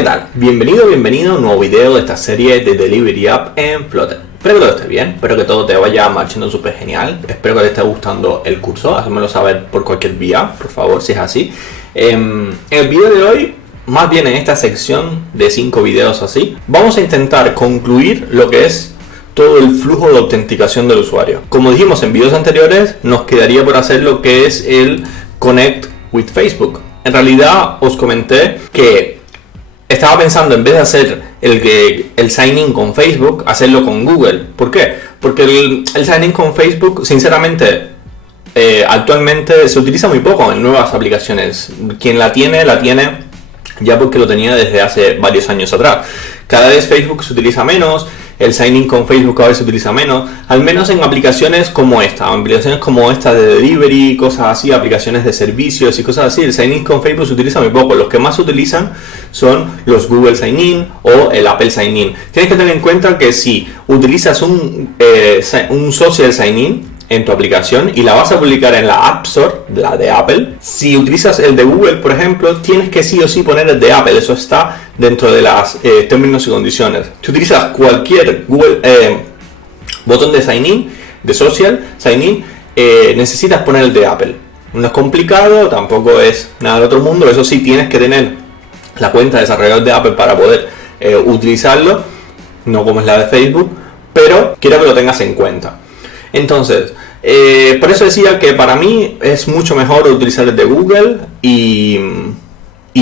¿qué tal? Bienvenido a un nuevo video de esta serie de Delivery App en Flutter. Espero que todo esté bien, espero que todo te vaya marchando súper genial, espero que te esté gustando el curso, házmelo saber por cualquier vía, por favor, si es así. En el video de hoy, más bien en esta sección de 5 videos así, vamos a intentar concluir lo que es todo el flujo de autenticación del usuario. Como dijimos en videos anteriores, nos quedaría por hacer lo que es el Connect with Facebook. En realidad os comenté que estaba pensando, en vez de hacer el sign in con Facebook, hacerlo con Google. ¿Por qué? Porque el sign in con Facebook, sinceramente, actualmente se utiliza muy poco en nuevas aplicaciones. Quien la tiene ya porque lo tenía desde hace varios años atrás. Cada vez Facebook se utiliza menos, el sign in con Facebook cada vez se utiliza menos, al menos en aplicaciones como esta de delivery, cosas así, aplicaciones de servicios y cosas así. El sign in con Facebook se utiliza muy poco. Los que más se utilizan son los Google Sign In o el Apple Sign In. Tienes que tener en cuenta que si utilizas un social sign in en tu aplicación y la vas a publicar en la App Store, la de Apple, si utilizas el de Google, por ejemplo, tienes que sí o sí poner el de Apple. Eso está dentro de las términos y condiciones. Si utilizas cualquier Google botón de sign in, de social sign in, necesitas poner el de Apple. No es complicado, tampoco es nada del otro mundo. Eso sí, tienes que tener la cuenta de desarrollador de Apple para poder utilizarlo, no como es la de Facebook, pero quiero que lo tengas en cuenta. Entonces, por eso decía que para mí es mucho mejor utilizar el de Google y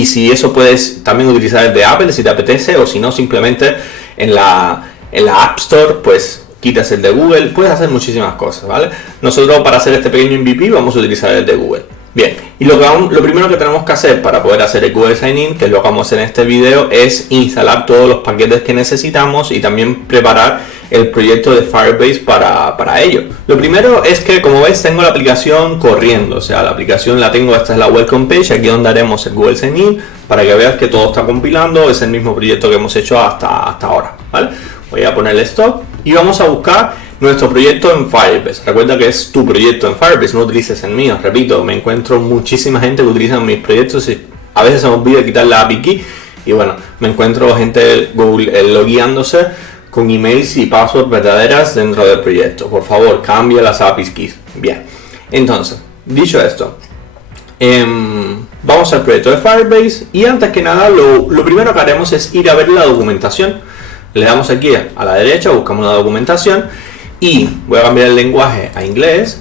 si eso puedes también utilizar el de Apple si te apetece, o si no, simplemente en la App Store pues quitas el de Google. Puedes hacer muchísimas cosas, ¿vale? Nosotros, para hacer este pequeño MVP, vamos a utilizar el de Google. Bien, y lo primero que tenemos que hacer para poder hacer el Google Sign In, que es lo que vamos a hacer en este video, es instalar todos los paquetes que necesitamos y también preparar el proyecto de Firebase para ello. Lo primero es que, como ves, tengo la aplicación corriendo, o sea, la aplicación la tengo, esta es la welcome page, aquí donde haremos el Google Sign In, para que veas que todo está compilando. Es el mismo proyecto que hemos hecho hasta ahora, ¿vale? Voy a ponerle stop y vamos a buscar nuestro proyecto en Firebase. Recuerda que es tu proyecto en Firebase, no utilices el mío. Repito, me encuentro muchísima gente que utiliza mis proyectos y a veces se me olvida quitar la API key y bueno, me encuentro gente logueándose con emails y passwords verdaderas dentro del proyecto. Por favor, cambia las API keys. Bien, entonces, dicho esto, vamos al proyecto de Firebase y antes que nada lo primero que haremos es ir a ver la documentación. Le damos aquí a la derecha, buscamos la documentación y voy a cambiar el lenguaje a inglés,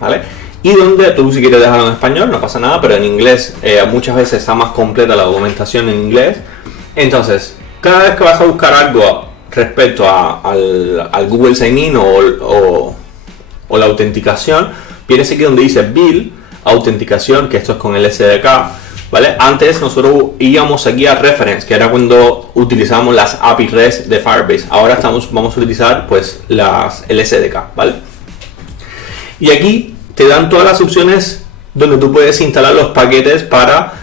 ¿vale? Y donde tú, si quieres dejarlo en español, no pasa nada, pero en inglés muchas veces está más completa la documentación en inglés. Entonces, cada vez que vas a buscar algo respecto al Google Sign In o la autenticación, vienes aquí donde dice Build, autenticación, que esto es con el SDK, ¿vale? Antes nosotros íbamos aquí a Reference, que era cuando utilizábamos las API REST de Firebase. Ahora vamos a utilizar pues el SDK, ¿vale? Y aquí te dan todas las opciones donde tú puedes instalar los paquetes para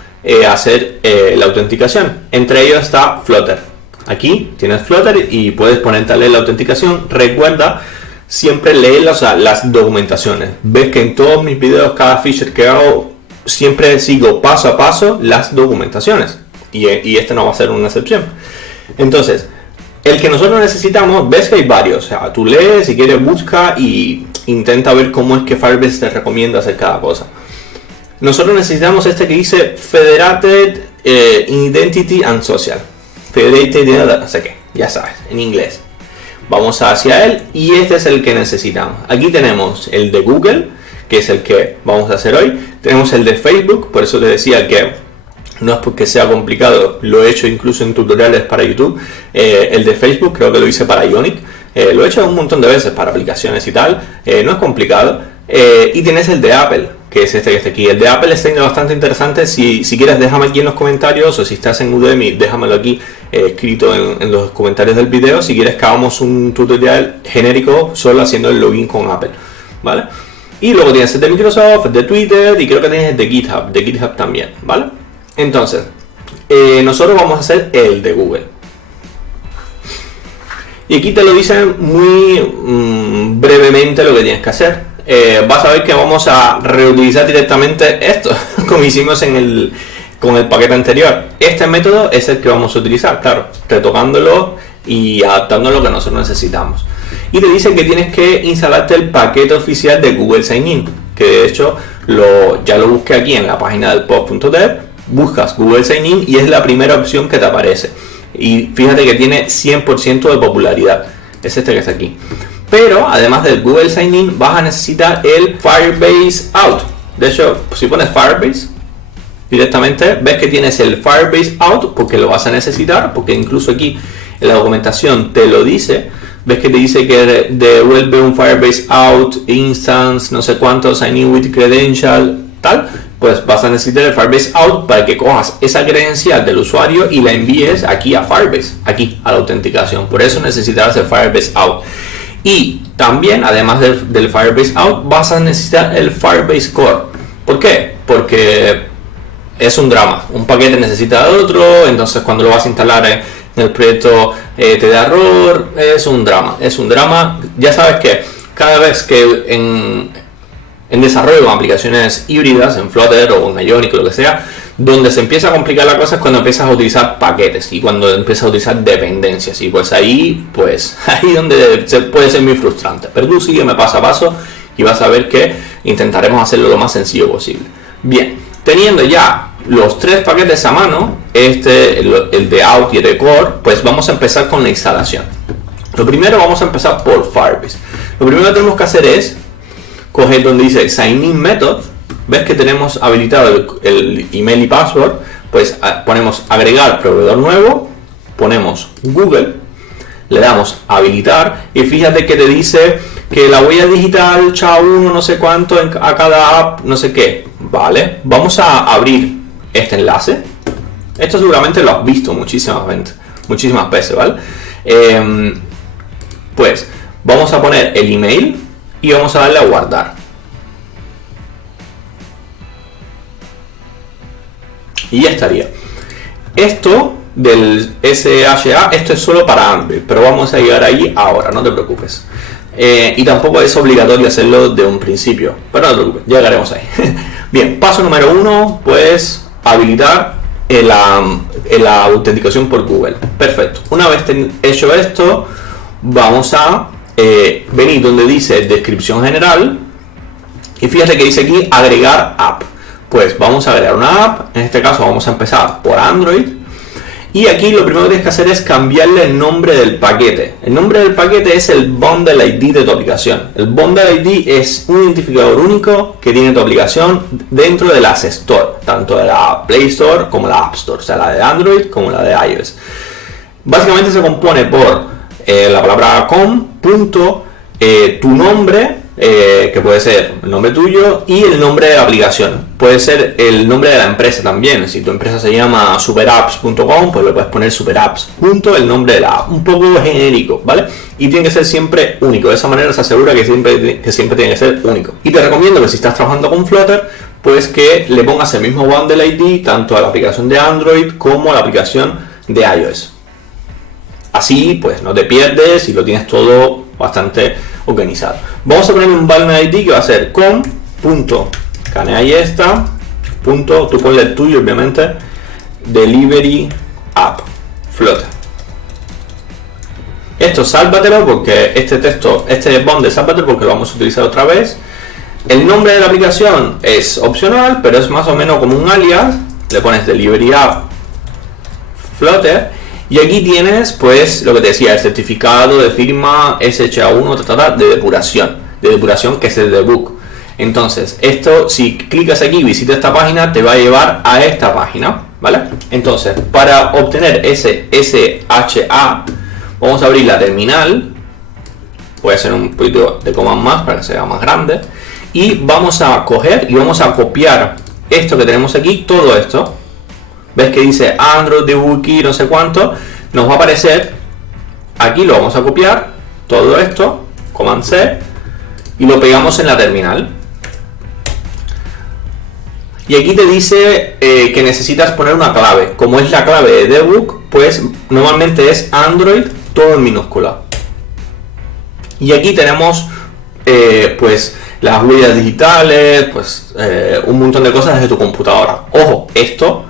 hacer la autenticación. Entre ellos está Flutter. Aquí tienes Flutter y puedes ponerte a leer la autenticación. Recuerda siempre leer las documentaciones. Ves que en todos mis videos, cada feature que hago, siempre sigo paso a paso las documentaciones y este no va a ser una excepción. Entonces, el que nosotros necesitamos, ves que hay varios, o sea, tú lees, si quieres busca y intenta ver cómo es que Firebase te recomienda hacer cada cosa. Nosotros necesitamos este que dice Federated Identity and Social, Federated, no sé qué, ya sabes, en inglés. Vamos hacia él y este es el que necesitamos. Aquí tenemos el de Google, que es el que vamos a hacer hoy. Tenemos el de Facebook, por eso te decía que no es porque sea complicado, lo he hecho incluso en tutoriales para YouTube. El de Facebook creo que lo hice para Ionic, lo he hecho un montón de veces para aplicaciones y tal, no es complicado. Y tienes el de Apple, que es este que está aquí. El de Apple está bastante interesante. Si quieres, déjame aquí en los comentarios, o si estás en Udemy, déjamelo aquí escrito en los comentarios del video, si quieres que hagamos un tutorial genérico solo haciendo el login con Apple, ¿vale? Y luego tienes el de Microsoft, el de Twitter y creo que tienes el de GitHub también, ¿vale? Entonces, nosotros vamos a hacer el de Google. Y aquí te lo dicen muy brevemente lo que tienes que hacer. Vas a ver que vamos a reutilizar directamente esto, como hicimos en con el paquete anterior. Este método es el que vamos a utilizar, claro, retocándolo y adaptando lo que nosotros necesitamos. Y te dice que tienes que instalarte el paquete oficial de Google Sign-In, que de hecho ya lo busqué aquí en la página del post.dev, buscas Google Sign-In y es la primera opción que te aparece. Y fíjate que tiene 100% de popularidad, es este que está aquí. Pero además del Google Sign-In vas a necesitar el Firebase Out. De hecho, si pones Firebase directamente, ves que tienes el Firebase Out porque lo vas a necesitar, porque incluso aquí en la documentación te lo dice. Ves que te dice que devuelve un Firebase Out instance, no sé cuánto, sign in with credential, tal. Pues vas a necesitar el Firebase Out para que cojas esa credencial del usuario y la envíes aquí a Firebase, aquí a la autenticación. Por eso necesitarás el Firebase Out. Y también, además del Firebase Out, vas a necesitar el Firebase Core. ¿Por qué? Porque es un drama. Un paquete necesita de otro, entonces cuando lo vas a instalar en el proyecto te da error. Es un drama. Es un drama. Ya sabes que cada vez que en desarrollo con aplicaciones híbridas, en Flutter o en Ionic o lo que sea, donde se empieza a complicar la cosa es cuando empiezas a utilizar paquetes y cuando empiezas a utilizar dependencias, y pues ahí donde puede ser muy frustrante. Pero tú sígueme paso a paso y vas a ver que intentaremos hacerlo lo más sencillo posible. Bien, teniendo ya los tres paquetes a mano, el de Out y el de Core, pues vamos a empezar con la instalación. Lo primero, vamos a empezar por Firebase. Lo primero que tenemos que hacer es coger donde dice Sign In Method. Ves que tenemos habilitado el email y password. Pues ponemos agregar proveedor nuevo, ponemos Google, le damos habilitar y fíjate que te dice que la huella digital SHA-1 no sé cuánto a cada app, no sé qué. Vale, vamos a abrir este enlace. Esto seguramente lo has visto muchísimas veces, ¿vale? Pues vamos a poner el email y vamos a darle a guardar. Y ya estaría. Esto del SHA, esto es solo para Android, pero vamos a llegar ahí ahora, no te preocupes. Y tampoco es obligatorio hacerlo de un principio, pero no te preocupes, llegaremos ahí. Bien, paso número 1, pues habilitar la autenticación por Google. Perfecto. Una vez hecho esto, vamos a venir donde dice descripción general y fíjate que dice aquí agregar app. Pues vamos a agregar una app, en este caso vamos a empezar por Android y aquí lo primero que tienes que hacer es cambiarle el nombre del paquete. El nombre del paquete es el Bundle ID de tu aplicación. El Bundle ID es un identificador único que tiene tu aplicación dentro de las Store, tanto de la Play Store como la App Store, o sea la de Android como la de iOS. Básicamente se compone por la palabra punto, tu nombre, que puede ser el nombre tuyo y el nombre de la aplicación. Puede ser el nombre de la empresa también. Si tu empresa se llama superapps.com, pues le puedes poner superapps el nombre de la app, un poco genérico, ¿vale? Y tiene que ser siempre único. De esa manera se asegura que siempre tiene que ser único. Y te recomiendo que si estás trabajando con Flutter, pues que le pongas el mismo Bundle ID tanto a la aplicación de Android como a la aplicación de iOS. Así pues no te pierdes y lo tienes todo bastante organizado. Vamos a poner un Bundle ID que va a ser tú ponle el tuyo obviamente, delivery app Flutter. Esto sálvatelo porque este bundle sálvatelo porque lo vamos a utilizar otra vez. El nombre de la aplicación es opcional, pero es más o menos como un alias. Le pones delivery app Flutter. Y aquí tienes, pues, lo que te decía, el certificado de firma SHA-1 de depuración, que es el debug. Entonces, esto, si clicas aquí y visitas esta página, te va a llevar a esta página, ¿vale? Entonces, para obtener ese SHA, vamos a abrir la terminal. Voy a hacer un poquito de command más para que sea más grande. Y vamos a coger y vamos a copiar esto que tenemos aquí, todo esto. Ves que dice Android Debug Key no sé cuánto, nos va a aparecer aquí, lo vamos a copiar todo esto, Command C, y lo pegamos en la terminal. Y aquí te dice que necesitas poner una clave. Como es la clave de debug, pues normalmente es Android todo en minúscula. Y aquí tenemos pues las huellas digitales, pues un montón de cosas desde tu computadora. Ojo, esto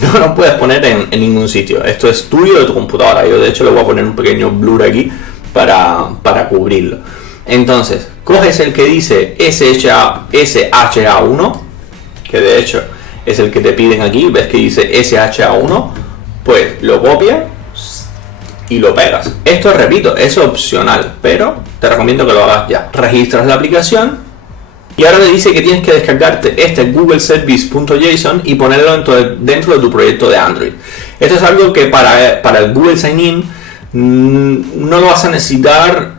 no lo puedes poner en ningún sitio. Esto es tuyo de tu computadora. Yo de hecho le voy a poner un pequeño blur aquí para cubrirlo. Entonces, coges el que dice SHA1, que de hecho es el que te piden aquí. Ves que dice SHA1, pues lo copias y lo pegas. Esto, repito, es opcional, pero te recomiendo que lo hagas ya. Registras la aplicación y ahora te dice que tienes que descargarte este Google Service.json y ponerlo dentro de tu proyecto de Android. Esto es algo que para el Google Sign-in no lo vas a necesitar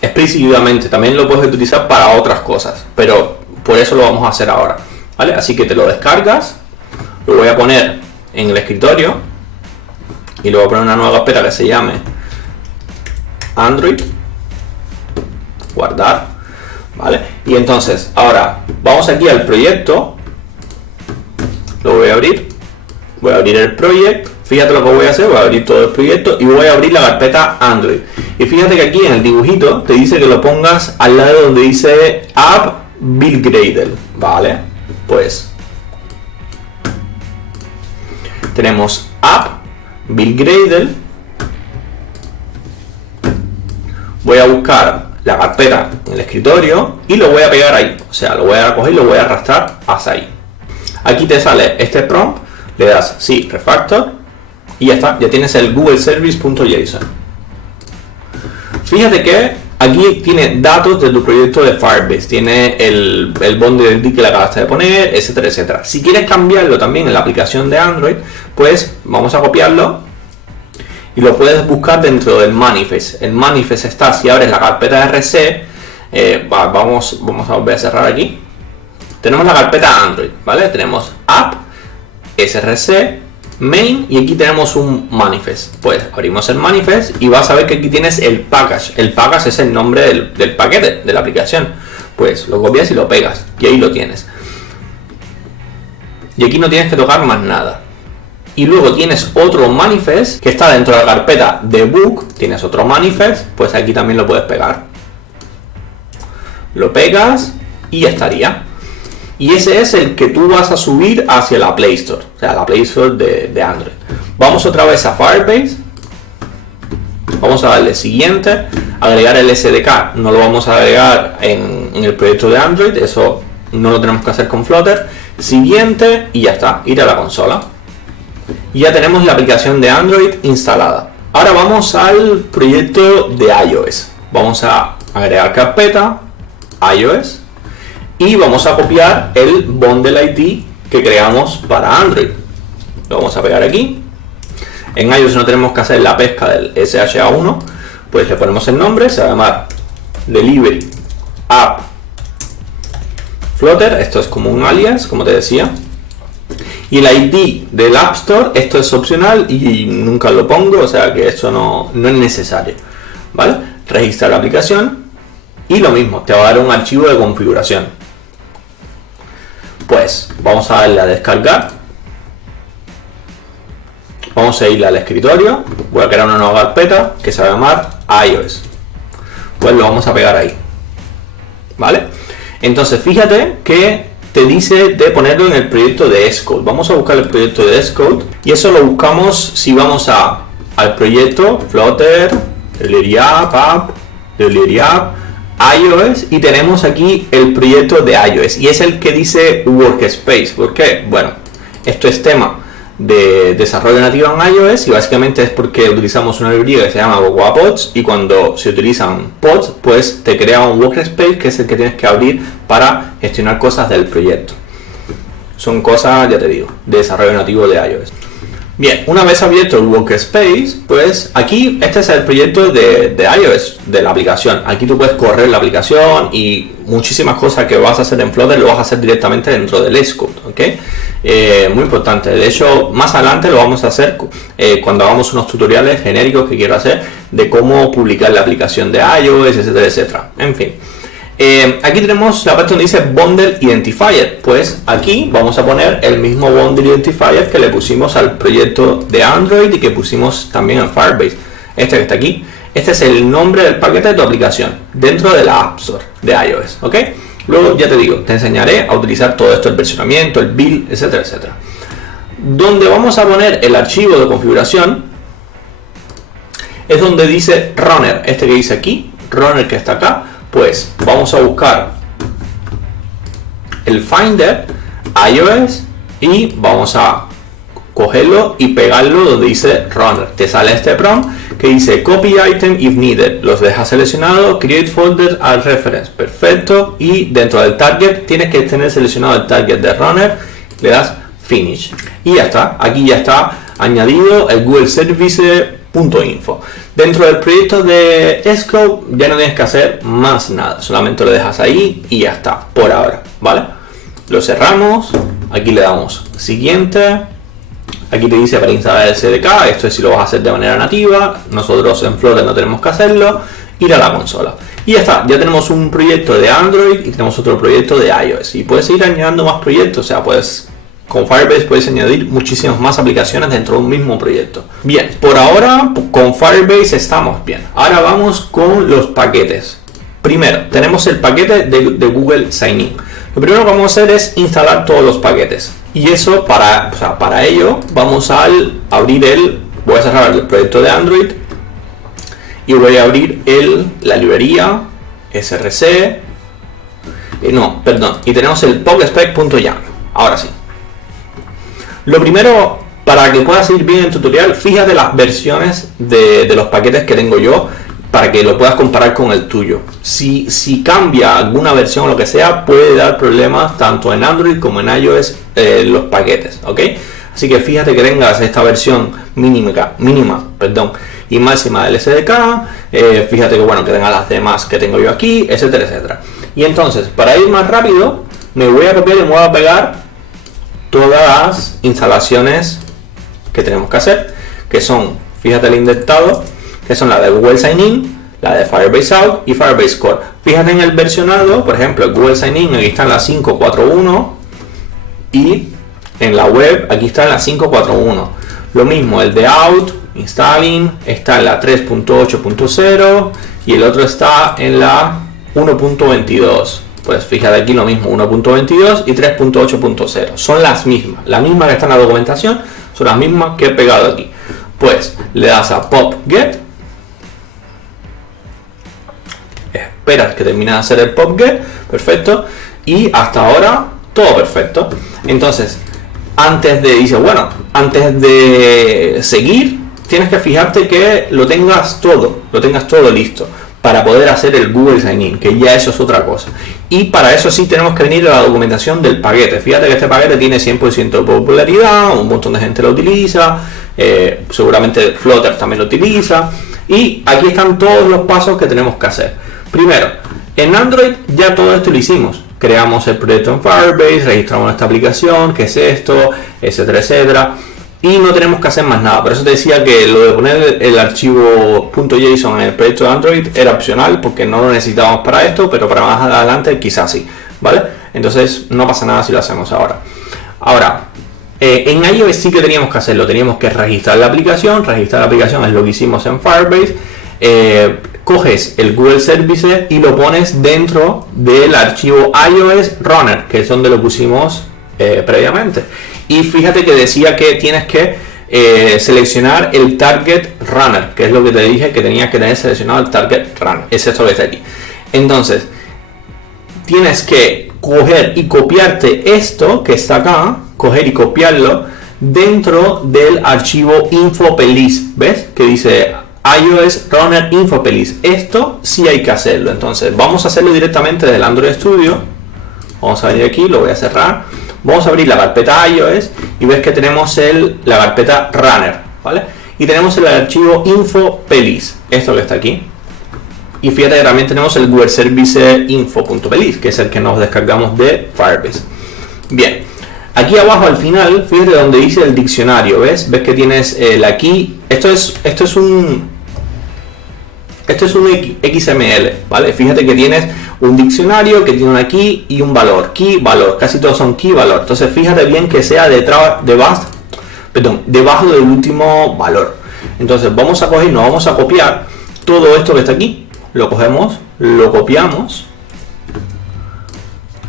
explícitamente. También lo puedes utilizar para otras cosas, pero por eso lo vamos a hacer ahora, ¿vale? Así que te lo descargas, lo voy a poner en el escritorio y le voy a poner una nueva carpeta que se llame Android, guardar, ¿vale? Y entonces ahora vamos aquí al proyecto, lo voy a abrir el proyecto. Fíjate lo que voy a hacer, voy a abrir todo el proyecto y voy a abrir la carpeta Android. Y fíjate que aquí en el dibujito te dice que lo pongas al lado donde dice App Build Gradle, ¿vale? Pues tenemos App Build Gradle. Voy a buscar la carpeta en el escritorio y lo voy a pegar ahí. O sea, lo voy a coger y lo voy a arrastrar hasta ahí. Aquí te sale este prompt, le das sí, refactor. Y ya está, ya tienes el Google Service.json. Fíjate que aquí tiene datos de tu proyecto de Firebase, tiene el bundle ID que le acabaste de poner, etcétera, etcétera. Si quieres cambiarlo también en la aplicación de Android, pues vamos a copiarlo y lo puedes buscar dentro del manifest. El manifest está, si abres la carpeta RC, vamos a volver a cerrar aquí. Tenemos la carpeta Android, ¿vale? Tenemos app, src, main y aquí tenemos un manifest. Pues abrimos el manifest y vas a ver que aquí tienes el package. El package es el nombre del paquete de la aplicación. Pues lo copias y lo pegas y ahí lo tienes. Y aquí no tienes que tocar más nada. Y luego tienes otro manifest que está dentro de la carpeta debug. Tienes otro manifest, pues aquí también lo puedes pegar. Lo pegas y ya estaría. Y ese es el que tú vas a subir hacia la Play Store, o sea, la Play Store de Android. Vamos otra vez a Firebase. Vamos a darle siguiente, agregar el SDK. No lo vamos a agregar en el proyecto de Android, eso no lo tenemos que hacer con Flutter. Siguiente y ya está, ir a la consola. Y ya tenemos la aplicación de Android instalada. Ahora vamos al proyecto de iOS. Vamos a agregar carpeta, iOS. Y vamos a copiar el bundle ID que creamos para Android. Lo vamos a pegar aquí. En iOS no tenemos que hacer la pesca del SHA1. Pues le ponemos el nombre, se va a llamar Delivery App Flutter. Esto es como un alias, como te decía. Y el ID del App Store, esto es opcional y nunca lo pongo, o sea que esto no es necesario. ¿Vale? Registrar la aplicación. Y lo mismo, te va a dar un archivo de configuración. Pues vamos a darle a descargar. Vamos a irle al escritorio. Voy a crear una nueva carpeta que se va a llamar iOS. Pues lo vamos a pegar ahí. ¿Vale? Entonces fíjate que te dice de ponerlo en el proyecto de Xcode. Vamos a buscar el proyecto de Xcode. Y eso lo buscamos si vamos al proyecto Flutter, Delivery App, Delivery App, iOS, y tenemos aquí el proyecto de iOS y es el que dice Workspace. ¿Por qué? Bueno, esto es tema de desarrollo nativo en iOS y básicamente es porque utilizamos una librería que se llama Cocoa Pods y cuando se utilizan pods pues te crea un Workspace que es el que tienes que abrir para gestionar cosas del proyecto. Son cosas, ya te digo, de desarrollo nativo de iOS. Bien, una vez abierto el Workspace, pues aquí este es el proyecto de iOS, de la aplicación. Aquí tú puedes correr la aplicación y muchísimas cosas que vas a hacer en Flutter lo vas a hacer directamente dentro del Xcode, ¿ok? Muy importante. De hecho, más adelante lo vamos a hacer cuando hagamos unos tutoriales genéricos que quiero hacer de cómo publicar la aplicación de iOS, etcétera, etcétera. En fin. Aquí tenemos la parte donde dice Bundle Identifier. Pues aquí vamos a poner el mismo Bundle Identifier que le pusimos al proyecto de Android y que pusimos también en Firebase. Este que está aquí. Este es el nombre del paquete de tu aplicación dentro de la App Store de iOS. ¿Ok? Luego ya te digo, te enseñaré a utilizar todo esto, el versionamiento, el build, etcétera, etcétera. donde vamos a poner el archivo de configuración es donde dice runner, este que dice aquí, runner que está acá. Pues vamos a buscar el Finder iOS y vamos a cogerlo y pegarlo donde dice runner. Te sale este prompt que dice copy item if needed, los dejas seleccionados, create folder as reference, perfecto, y dentro del target tienes que tener seleccionado el target de runner, le das finish y ya está. Aquí ya está añadido el Google Service.info. Dentro del proyecto de Xcode ya no tienes que hacer más nada, solamente lo dejas ahí y ya está por ahora, ¿vale? Lo cerramos, aquí le damos siguiente. Aquí te dice para instalar el SDK, esto es si lo vas a hacer de manera nativa, nosotros en Flutter no tenemos que hacerlo, ir a la consola. Y ya está, ya tenemos un proyecto de Android y tenemos otro proyecto de iOS. Y puedes ir añadiendo más proyectos, o sea, con Firebase puedes añadir muchísimas más aplicaciones dentro de un mismo proyecto. Bien, por ahora con Firebase estamos bien. Ahora vamos con los paquetes. Primero, tenemos el paquete de Google Sign-In. Lo primero que vamos a hacer es instalar todos los paquetes. Y eso, para ello, vamos a voy a cerrar el proyecto de Android y voy a abrir la librería src. Y tenemos el pubspec.yaml. Ahora sí. Lo primero, para que puedas ir bien en el tutorial, fíjate las versiones de los paquetes que tengo yo, para que lo puedas comparar con el tuyo. Si cambia alguna versión o lo que sea, puede dar problemas tanto en Android como en iOS los paquetes, ¿ok? Así que fíjate que tengas esta versión mínima y máxima del SDK, fíjate que tenga las demás que tengo yo aquí, etcétera, etcétera. Y entonces, para ir más rápido, me voy a copiar y me voy a pegar todas las instalaciones que tenemos que hacer, que son, fíjate el indexado, que son la de Google Sign-In, la de Firebase Out y Firebase Core. Fíjate en el versionado, por ejemplo, el Google Sign-In, aquí está en la 5.4.1 y en la web aquí está en la 5.4.1. Lo mismo, el de Out, Installing, está en la 3.8.0 y el otro está en la 1.22. Pues fíjate aquí lo mismo, 1.22 y 3.8.0. Son las mismas que están en la documentación, son las mismas que he pegado aquí. Pues le das a pop get, esperas que termine de hacer el pop get, perfecto, y hasta ahora todo perfecto. Entonces, antes de seguir, tienes que fijarte que lo tengas todo listo para poder hacer el Google Sign-In, que ya eso es otra cosa. Y para eso sí tenemos que venir a la documentación del paquete. Fíjate que este paquete tiene 100% de popularidad, un montón de gente lo utiliza, seguramente Flutter también lo utiliza. Y aquí están todos los pasos que tenemos que hacer. Primero, en Android ya todo esto lo hicimos. Creamos el proyecto en Firebase, registramos nuestra aplicación, qué es esto, etcétera, etcétera. Y no tenemos que hacer más nada. Por eso te decía que lo de poner el archivo .json en el proyecto de Android era opcional, porque no lo necesitábamos para esto, pero para más adelante quizás sí, ¿vale? Entonces no pasa nada si lo hacemos ahora. Ahora, en iOS sí que teníamos que hacerlo, teníamos que registrar la aplicación es lo que hicimos en Firebase. Coges el Google Services y lo pones dentro del archivo iOS Runner, que es donde lo pusimos previamente. Y fíjate que decía que tienes que seleccionar el Target Runner, que es lo que te dije que tenías que tener seleccionado el Target Runner. Es esto que está aquí. Entonces, tienes que coger y copiarte esto que está acá, coger y copiarlo dentro del archivo InfoPeliz. ¿Ves? Que dice iOS Runner InfoPeliz. Esto sí hay que hacerlo. Entonces, vamos a hacerlo directamente desde el Android Studio. Vamos a venir aquí, lo voy a cerrar. Vamos a abrir la carpeta iOS y ves que tenemos la carpeta Runner, ¿vale? Y tenemos el archivo InfoPeliz, esto que está aquí. Y fíjate que también tenemos el Google Service info.peliz, que es el que nos descargamos de Firebase. Bien, aquí abajo al final, fíjate donde dice el diccionario, ¿ves? Ves que tienes la key. Esto es un XML, ¿vale? Fíjate que tienes un diccionario que tiene una key y un valor. Key, valor. Casi todos son key, valor. Entonces fíjate bien que sea debajo del último valor. Entonces vamos a coger, nos vamos a copiar todo esto que está aquí. Lo cogemos, lo copiamos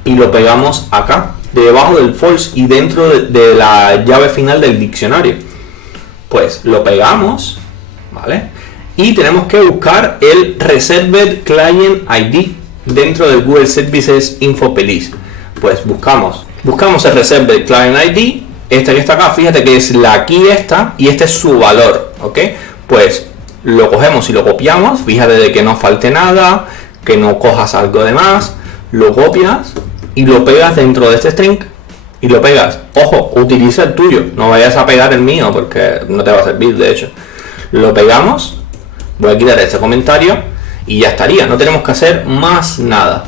y lo pegamos acá debajo del false y dentro de la llave final del diccionario. Pues lo pegamos, ¿vale? Y tenemos que buscar el Reserved Client ID dentro del Google Services Info Police. Pues buscamos el Reserved Client ID, este que está acá, fíjate que es la key esta y este es su valor, ¿ok? Pues lo cogemos y lo copiamos, fíjate de que no falte nada, que no cojas algo de más, lo copias y lo pegas dentro de este string y lo pegas. Ojo, utiliza el tuyo, no vayas a pegar el mío porque no te va a servir, de hecho. Lo pegamos, voy a quitar este comentario y ya estaría, no tenemos que hacer más nada.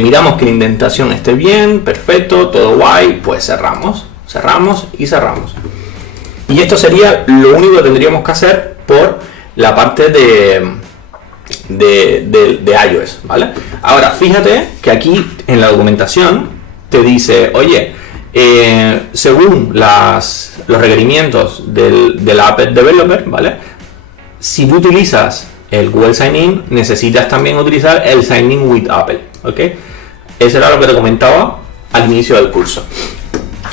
Miramos que la indentación esté bien, perfecto, todo guay, pues cerramos y cerramos. Y esto sería lo único que tendríamos que hacer por la parte de iOS, ¿vale? Ahora, fíjate que aquí en la documentación te dice, oye, según los requerimientos del App Developer, ¿vale? Si tú utilizas el Google Sign In, necesitas también utilizar el Sign In with Apple, ¿ok? Eso era lo que te comentaba al inicio del curso.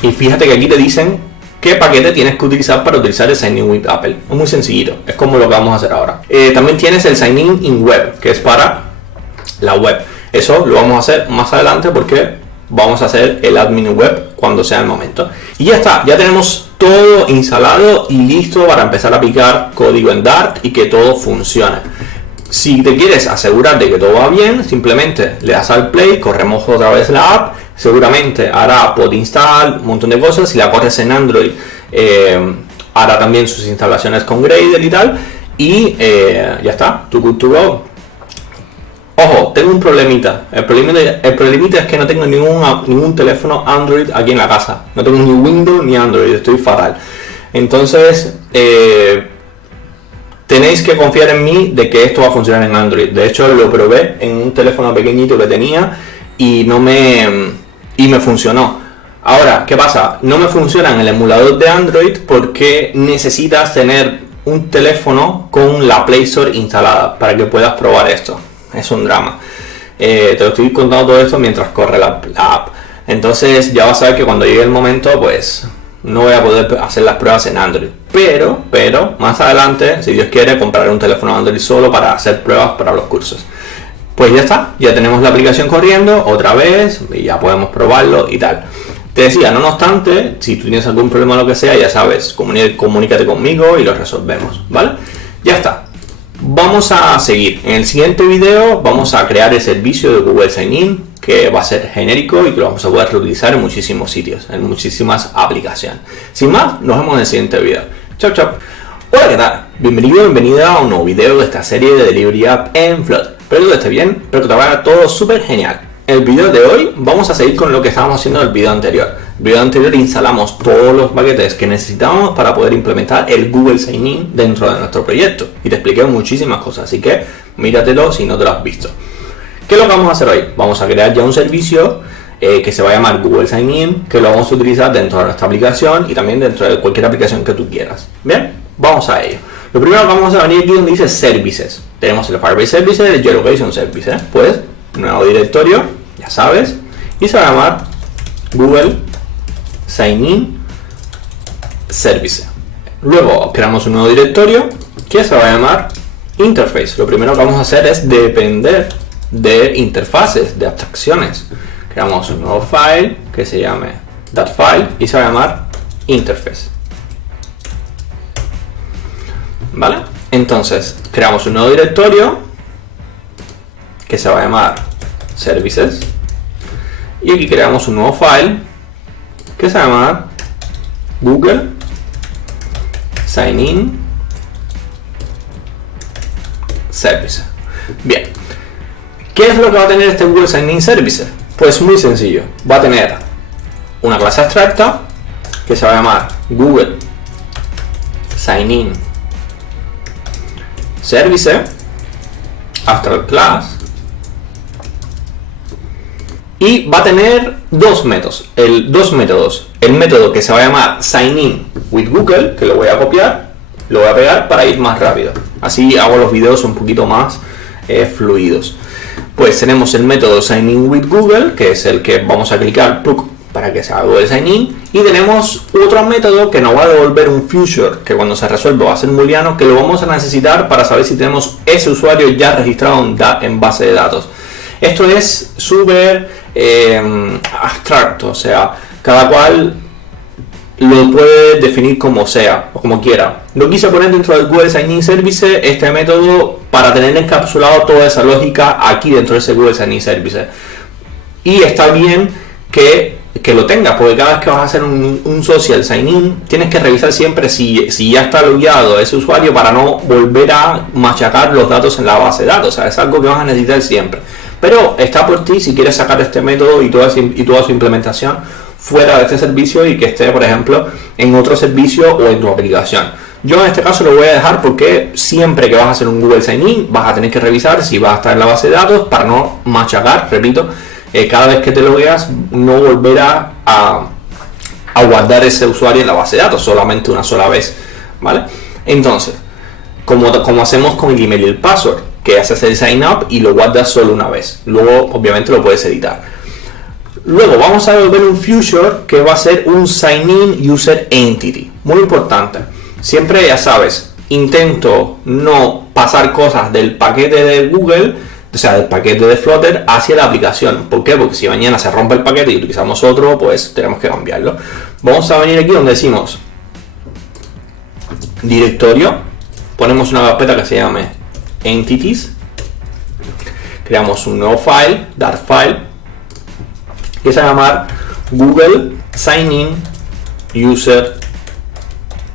Y fíjate que aquí te dicen qué paquete tienes que utilizar para utilizar el Sign In with Apple. Es muy sencillito, es como lo que vamos a hacer ahora. También tienes el Sign In Web, que es para la web. Eso lo vamos a hacer más adelante porque vamos a hacer el admin web cuando sea el momento. Y ya está, ya tenemos todo instalado y listo para empezar a picar código en Dart y que todo funcione. Si te quieres asegurar de que todo va bien, simplemente le das al play, corremos otra vez la app, seguramente hará pod install, un montón de cosas. Si la corres en Android, hará también sus instalaciones con Gradle y tal, y ya está, too good to go. Ojo, tengo un problemita. El problemita es que no tengo ningún teléfono Android aquí en la casa. No tengo ni Windows ni Android, estoy fatal. Entonces, tenéis que confiar en mí de que esto va a funcionar en Android. De hecho, lo probé en un teléfono pequeñito que tenía y me funcionó. Ahora, ¿qué pasa? No me funciona en el emulador de Android porque necesitas tener un teléfono con la Play Store instalada para que puedas probar esto. Es un drama. Te lo estoy contando todo esto mientras corre la app. Entonces ya vas a ver que cuando llegue el momento, pues no voy a poder hacer las pruebas en Android. Pero más adelante, si Dios quiere, compraré un teléfono Android solo para hacer pruebas para los cursos. Pues ya está, ya tenemos la aplicación corriendo otra vez y ya podemos probarlo y tal. Te decía, no obstante, si tú tienes algún problema o lo que sea, ya sabes, comunícate conmigo y lo resolvemos, ¿vale? Ya está. Vamos a seguir. En el siguiente video vamos a crear el servicio de Google Sign In, que va a ser genérico y que lo vamos a poder reutilizar en muchísimos sitios, en muchísimas aplicaciones. Sin más, nos vemos en el siguiente video. Chao, chao. Hola, ¿qué tal? Bienvenida a un nuevo video de esta serie de Delivery App en Flutter. Espero que todo esté bien, espero que te vaya todo súper genial. En el video de hoy vamos a seguir con lo que estábamos haciendo en el video anterior. En el video anterior instalamos todos los paquetes que necesitábamos para poder implementar el Google Sign In dentro de nuestro proyecto. Y te expliqué muchísimas cosas, así que míratelo si no te lo has visto. ¿Qué es lo que vamos a hacer hoy? Vamos a crear ya un servicio que se va a llamar Google Sign In, que lo vamos a utilizar dentro de nuestra aplicación y también dentro de cualquier aplicación que tú quieras. Bien, vamos a ello. Lo primero que vamos a venir aquí donde dice Services. Tenemos el Firebase Services y el Geolocation Services. Pues, nuevo directorio, ya sabes, y se va a llamar Google Sign In Service. Luego creamos un nuevo directorio que se va a llamar Interface. Lo primero que vamos a hacer es depender de interfaces, de abstracciones. Creamos un nuevo file que se llame .file y se va a llamar Interface. ¿Vale? Entonces, creamos un nuevo directorio que se va a llamar Services. Y aquí creamos un nuevo file que se va a llamar Google Sign In Services. Bien. ¿Qué es lo que va a tener este Google Sign In Services? Pues muy sencillo. Va a tener una clase abstracta que se va a llamar Google Sign In Service, abstract class, y va a tener dos métodos. El método que se va a llamar Sign In with Google, que lo voy a copiar, lo voy a pegar para ir más rápido. Así hago los videos un poquito más fluidos. Pues tenemos el método Sign In with Google, que es el que vamos a clicar para que se haga Google Sign In. Y tenemos otro método que nos va a devolver un future, que cuando se resuelva va a ser booleano, que lo vamos a necesitar para saber si tenemos ese usuario ya registrado en base de datos. Esto es súper abstracto, o sea, cada cual lo puede definir como sea o como quiera. Lo quise poner dentro del Google Sign In Service, este método, para tener encapsulado toda esa lógica aquí dentro de ese Google Sign In Service. Y está bien que lo tengas, porque cada vez que vas a hacer un social sign in tienes que revisar siempre si ya está logueado ese usuario, para no volver a machacar los datos en la base de datos. O sea, es algo que vas a necesitar siempre, pero está por ti si quieres sacar este método y toda su implementación fuera de este servicio y que esté, por ejemplo, en otro servicio o en tu aplicación. Yo en este caso lo voy a dejar porque siempre que vas a hacer un Google Sign In vas a tener que revisar si va a estar en la base de datos, para no machacar, repito, cada vez que te logueas, no volver a guardar ese usuario en la base de datos solamente una sola vez, ¿vale? Entonces, como hacemos con el email y el password, que haces el sign up y lo guardas solo una vez, luego obviamente lo puedes editar. Luego vamos a devolver un future que va a ser un sign in user entity, muy importante. Siempre, ya sabes, intento no pasar cosas del paquete de Google, o sea, del paquete de Flutter, hacia la aplicación. ¿Por qué? Porque si mañana se rompe el paquete y utilizamos otro, pues tenemos que cambiarlo. Vamos a venir aquí donde decimos directorio, ponemos una carpeta que se llame entities, creamos un nuevo file, Dart file, que se va a llamar Google Sign In User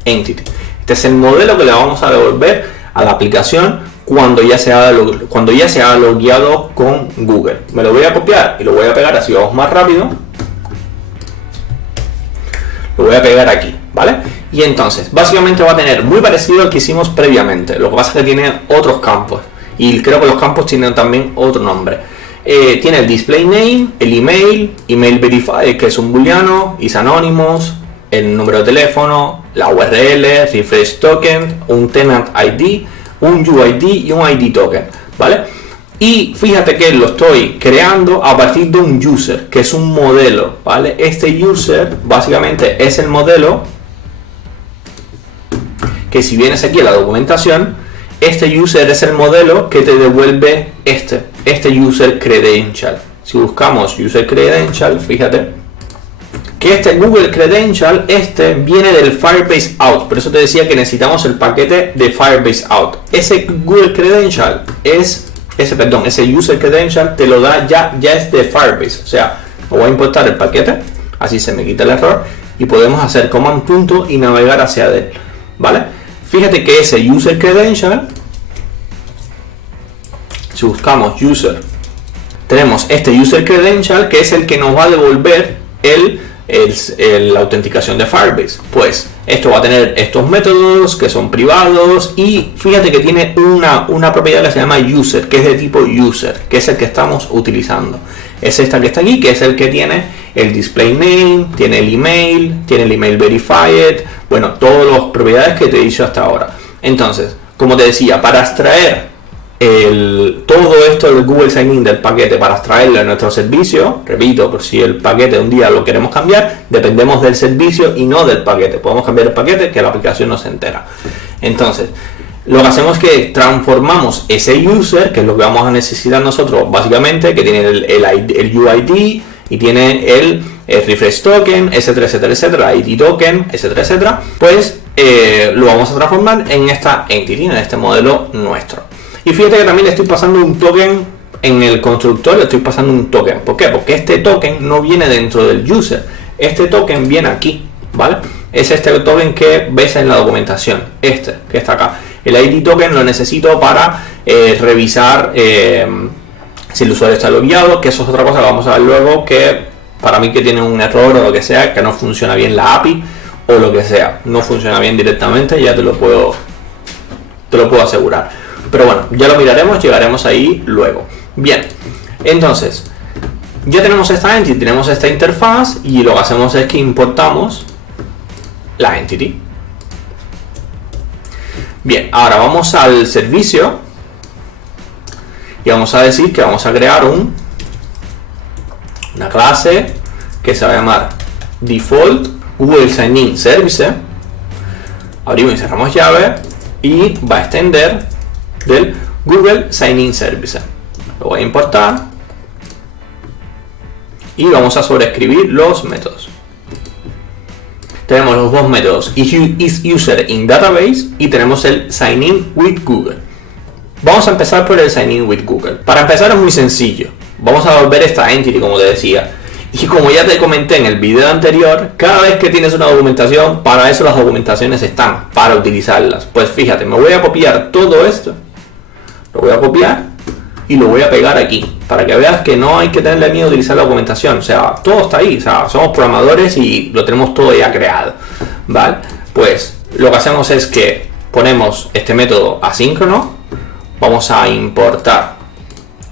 Entity. Este es el modelo que le vamos a devolver a la aplicación cuando ya se ha logueado con Google. Me lo voy a copiar y lo voy a pegar, así vamos más rápido. Lo voy a pegar aquí, ¿vale? Y entonces, básicamente va a tener muy parecido al que hicimos previamente. Lo que pasa es que tiene otros campos. Y creo que los campos tienen también otro nombre. Tiene el display name, el email verify, que es un booleano, is anonymous, el número de teléfono, la URL, refresh token, un tenant ID, un UID y un ID token, ¿vale? Y fíjate que lo estoy creando a partir de un user, que es un modelo, ¿vale? Este user básicamente es el modelo que, si vienes aquí a la documentación, este user es el modelo que te devuelve este user credential. Si buscamos user credential, fíjate que este Google Credential viene del Firebase Out. Por eso te decía que necesitamos el paquete de Firebase Out. Ese Google Credential ese User Credential te lo da ya es de Firebase. O sea, voy a importar el paquete, así se me quita el error, y podemos hacer command punto y navegar hacia él, ¿vale? Fíjate que ese User Credential, si buscamos User, tenemos este User Credential, que es el que nos va a devolver la autenticación de Firebase. Pues esto va a tener estos métodos que son privados, y fíjate que tiene una propiedad que se llama user, que es de tipo user, que es el que estamos utilizando. Es esta que está aquí, que es el que tiene el display name, tiene el email verified, bueno, todas las propiedades que te he dicho hasta ahora. Entonces, como te decía, para extraer todo esto del Google Sign In del paquete, para extraerlo en nuestro servicio, repito, por si el paquete un día lo queremos cambiar, dependemos del servicio y no del paquete. Podemos cambiar el paquete, que la aplicación no se entera. Entonces, lo que hacemos es que transformamos ese user, que es lo que vamos a necesitar nosotros básicamente, que tiene el UID y tiene el refresh token, etcétera, ID token, etcétera, pues lo vamos a transformar en esta entity, en este modelo nuestro. Y fíjate que también le estoy pasando un token en el constructor, le estoy pasando un token. ¿Por qué? Porque este token no viene dentro del user. Este token viene aquí, ¿vale? Es este token que ves en la documentación, que está acá. El ID token lo necesito para revisar si el usuario está logueado, que eso es otra cosa que vamos a ver luego, que para mí que tiene un error o lo que sea, que no funciona bien la API o lo que sea. No funciona bien directamente, ya te lo puedo asegurar. Pero bueno, ya lo miraremos, llegaremos ahí luego. Bien, entonces, ya tenemos esta entity, tenemos esta interfaz, y lo que hacemos es que importamos la entity. Bien, ahora vamos al servicio y vamos a decir que vamos a crear una clase que se va a llamar Default Google Sign-In Service. Abrimos y cerramos llave y va a extender del Google Sign-In Service. Lo voy a importar y vamos a sobreescribir los métodos. Tenemos los dos métodos, is user in database y tenemos el sign in with Google. Vamos a empezar por el sign in with Google. Para empezar es muy sencillo. Vamos a volver esta entity, como te decía. Y como ya te comenté en el video anterior, cada vez que tienes una documentación, para eso las documentaciones están, para utilizarlas. Pues fíjate, me voy a copiar todo esto. Lo voy a copiar y lo voy a pegar aquí, para que veas que no hay que tenerle miedo a utilizar la documentación. O sea, todo está ahí, o sea, somos programadores y lo tenemos todo ya creado, ¿vale? Pues lo que hacemos es que ponemos este método asíncrono, vamos a importar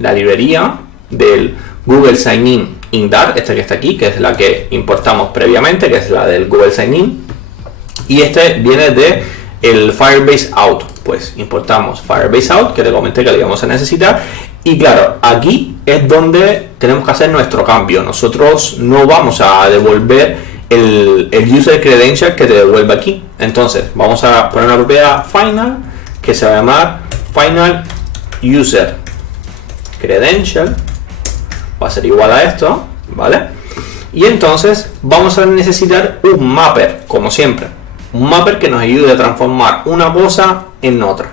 la librería del Google Sign-In Indart, esta que está aquí, que es la que importamos previamente, que es la del Google Sign-In, y este viene de el Firebase Out. Pues importamos Firebase Out, que te comenté que lo íbamos a necesitar, y claro, aquí es donde tenemos que hacer nuestro cambio. Nosotros no vamos a devolver el user credential que te devuelve aquí. Entonces vamos a poner una propiedad final que se va a llamar final user credential, va a ser igual a esto, ¿vale? Y entonces vamos a necesitar un mapper, como siempre, un mapper que nos ayude a transformar una cosa en otra.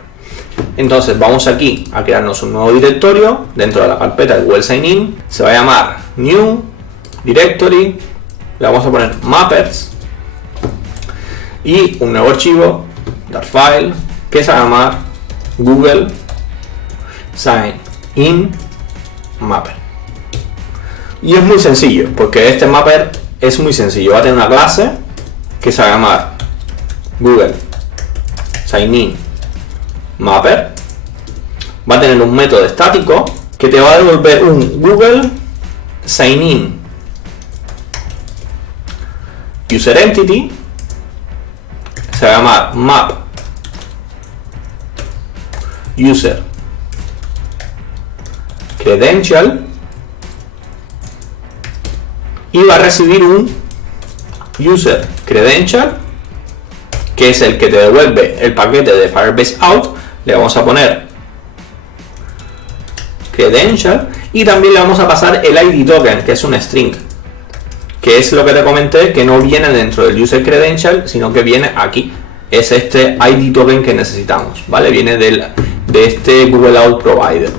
Entonces vamos aquí a crearnos un nuevo directorio dentro de la carpeta de Google Sign-In. Se va a llamar New Directory, le vamos a poner mappers y un nuevo archivo, .file, que se va a llamar Google Sign-In Mapper. Y es muy sencillo, porque este mapper es muy sencillo. Va a tener una clase que se va a llamar Google Sign-In Mapper. Va a tener un método estático que te va a devolver un Google Sign-In User Entity. Se va a llamar Map User Credential. Y va a recibir un User Credential, que es el que te devuelve el paquete de Firebase Out. Le vamos a poner Credential y también le vamos a pasar el ID token, que es un string, que es lo que te comenté, que no viene dentro del User Credential, sino que viene aquí. Es este ID token que necesitamos, ¿vale? Viene de este Google Out Provider,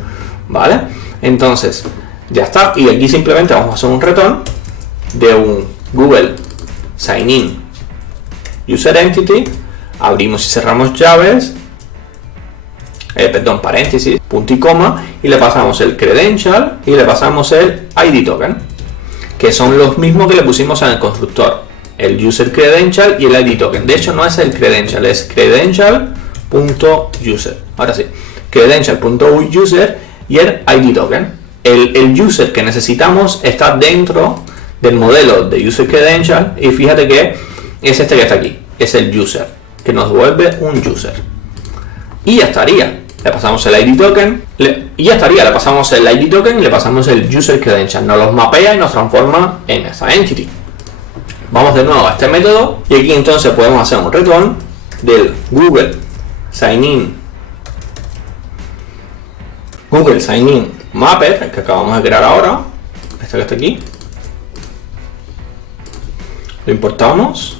¿vale? Entonces, ya está. Y aquí simplemente vamos a hacer un return de un Google Sign-In User Entity. Abrimos y cerramos llaves, paréntesis, punto y coma, y le pasamos el credential y le pasamos el ID token, que son los mismos que le pusimos en el constructor, el user credential y el ID token. De hecho no es el credential, es credential.user. Ahora sí, credential.user y el ID token. El user que necesitamos está dentro del modelo de user credential, y fíjate que es este que está aquí, es el user, que nos devuelve un user. Y ya estaría. Le pasamos el ID token y ya estaría. Le pasamos el ID token y le pasamos el user credential. Nos los mapea y nos transforma en esa entity. Vamos de nuevo a este método y aquí entonces podemos hacer un return del Google Sign-In Mapper, el que acabamos de crear ahora, este que está aquí. Lo importamos.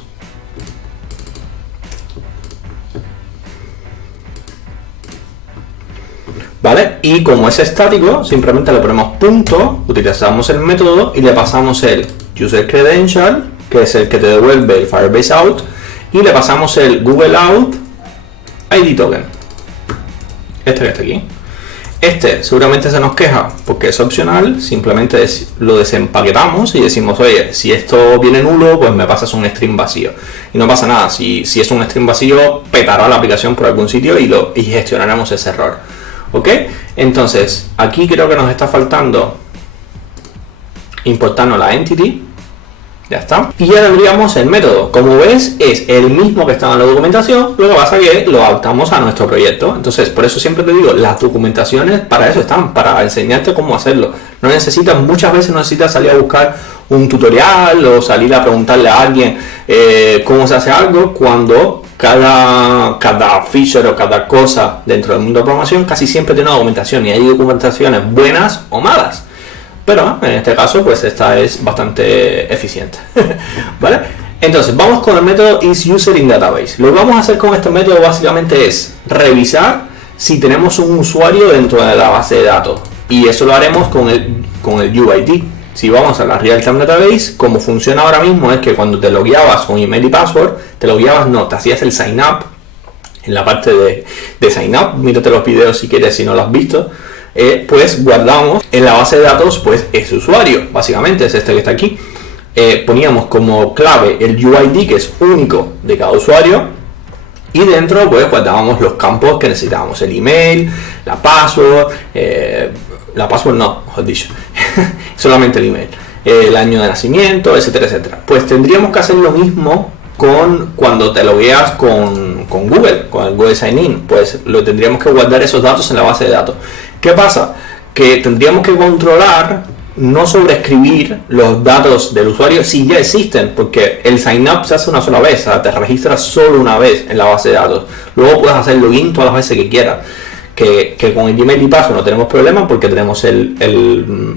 ¿Vale? Y como es estático, simplemente le ponemos punto, utilizamos el método y le pasamos el user credential, que es el que te devuelve el Firebase Out, y le pasamos el Google Out ID token, este que está aquí. Este seguramente se nos queja porque es opcional, simplemente lo desempaquetamos y decimos, oye, si esto viene nulo, pues me pasas un string vacío. Y no pasa nada, si es un string vacío, petará la aplicación por algún sitio y gestionaremos ese error. ¿Ok? Entonces, aquí creo que nos está faltando importarnos la entity. Ya está. Y ya tendríamos el método. Como ves, es el mismo que estaba en la documentación. Lo que pasa es que lo adaptamos a nuestro proyecto. Entonces, por eso siempre te digo, las documentaciones para eso están, para enseñarte cómo hacerlo. No necesitas, muchas veces no necesitas salir a buscar un tutorial o salir a preguntarle a alguien cómo se hace algo, cuando cada feature o cada cosa dentro del mundo de programación casi siempre tiene una documentación, y hay documentaciones buenas o malas. Pero en este caso, pues esta es bastante eficiente. ¿Vale? Entonces, vamos con el método isUserInDatabase. Lo que vamos a hacer con este método básicamente es revisar si tenemos un usuario dentro de la base de datos. Y eso lo haremos con el UID. Si vamos a la Real-Time Database, como funciona ahora mismo es que cuando te logueabas con email y password, te hacías el sign up. En la parte de sign up, mírate los videos si quieres, si no lo has visto. Pues guardamos en la base de datos pues ese usuario, básicamente es este que está aquí. Poníamos como clave el UID, que es único de cada usuario, y dentro pues guardábamos los campos que necesitábamos: el email, la password no, mejor dicho, solamente el email, el año de nacimiento, etcétera, etcétera. Pues tendríamos que hacer lo mismo cuando te logueas con Google, con el Google Sign In. Pues tendríamos que guardar esos datos en la base de datos. ¿Qué pasa? Que tendríamos que controlar no sobreescribir los datos del usuario si ya existen, porque el sign up se hace una sola vez, o sea, te registras solo una vez en la base de datos. Luego puedes hacer login todas las veces que quieras. Que con el Gmail y password no tenemos problema, porque tenemos el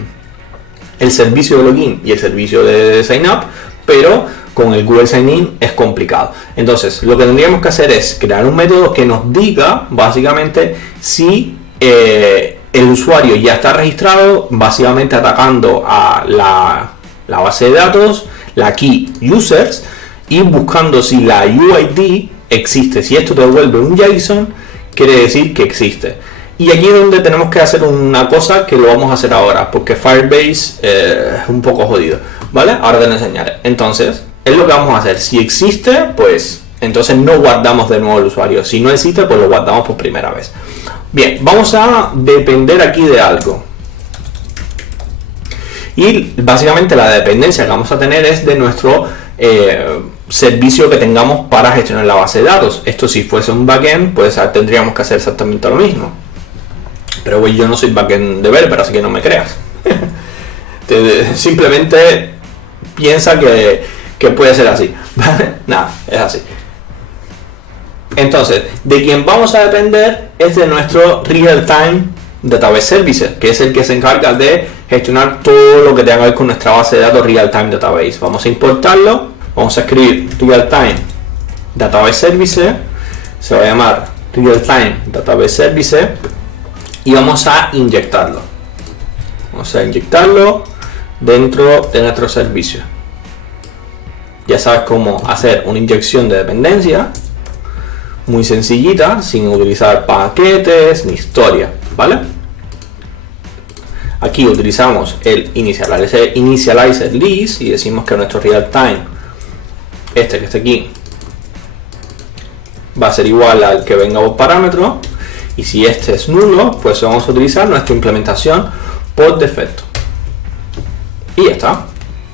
servicio de login y el servicio de sign up, pero con el Google Sign In es complicado. Entonces, lo que tendríamos que hacer es crear un método que nos diga básicamente si el usuario ya está registrado, básicamente atacando a la base de datos, la key users, y buscando si la UID existe. Si esto te devuelve un JSON, quiere decir que existe. Y aquí es donde tenemos que hacer una cosa que lo vamos a hacer ahora, porque Firebase es un poco jodido, ¿vale? Ahora te lo enseñaré. Entonces, es lo que vamos a hacer. Si existe, pues entonces no guardamos de nuevo el usuario. Si no existe, pues lo guardamos por primera vez. Bien, vamos a depender aquí de algo. Y básicamente la dependencia que vamos a tener es de nuestro servicio que tengamos para gestionar la base de datos. Esto, si fuese un backend, pues tendríamos que hacer exactamente lo mismo. Pero pues, yo no soy backend developer, así que no me creas. Simplemente piensa que puede ser así. Nada, es así. Entonces, de quien vamos a depender es de nuestro Real-Time Database Services, que es el que se encarga de gestionar todo lo que tenga que ver con nuestra base de datos Real-Time Database. Vamos a importarlo, vamos a escribir Real-Time Database Services, se va a llamar Real-Time Database Services, y vamos a inyectarlo. Vamos a inyectarlo dentro de nuestro servicio. Ya sabes cómo hacer una inyección de dependencia. Muy sencillita, sin utilizar paquetes ni historia, ¿vale? Aquí utilizamos el initializer list y decimos que nuestro real time, este que está aquí, va a ser igual al que venga por parámetro, y si este es nulo, pues vamos a utilizar nuestra implementación por defecto. Y ya está,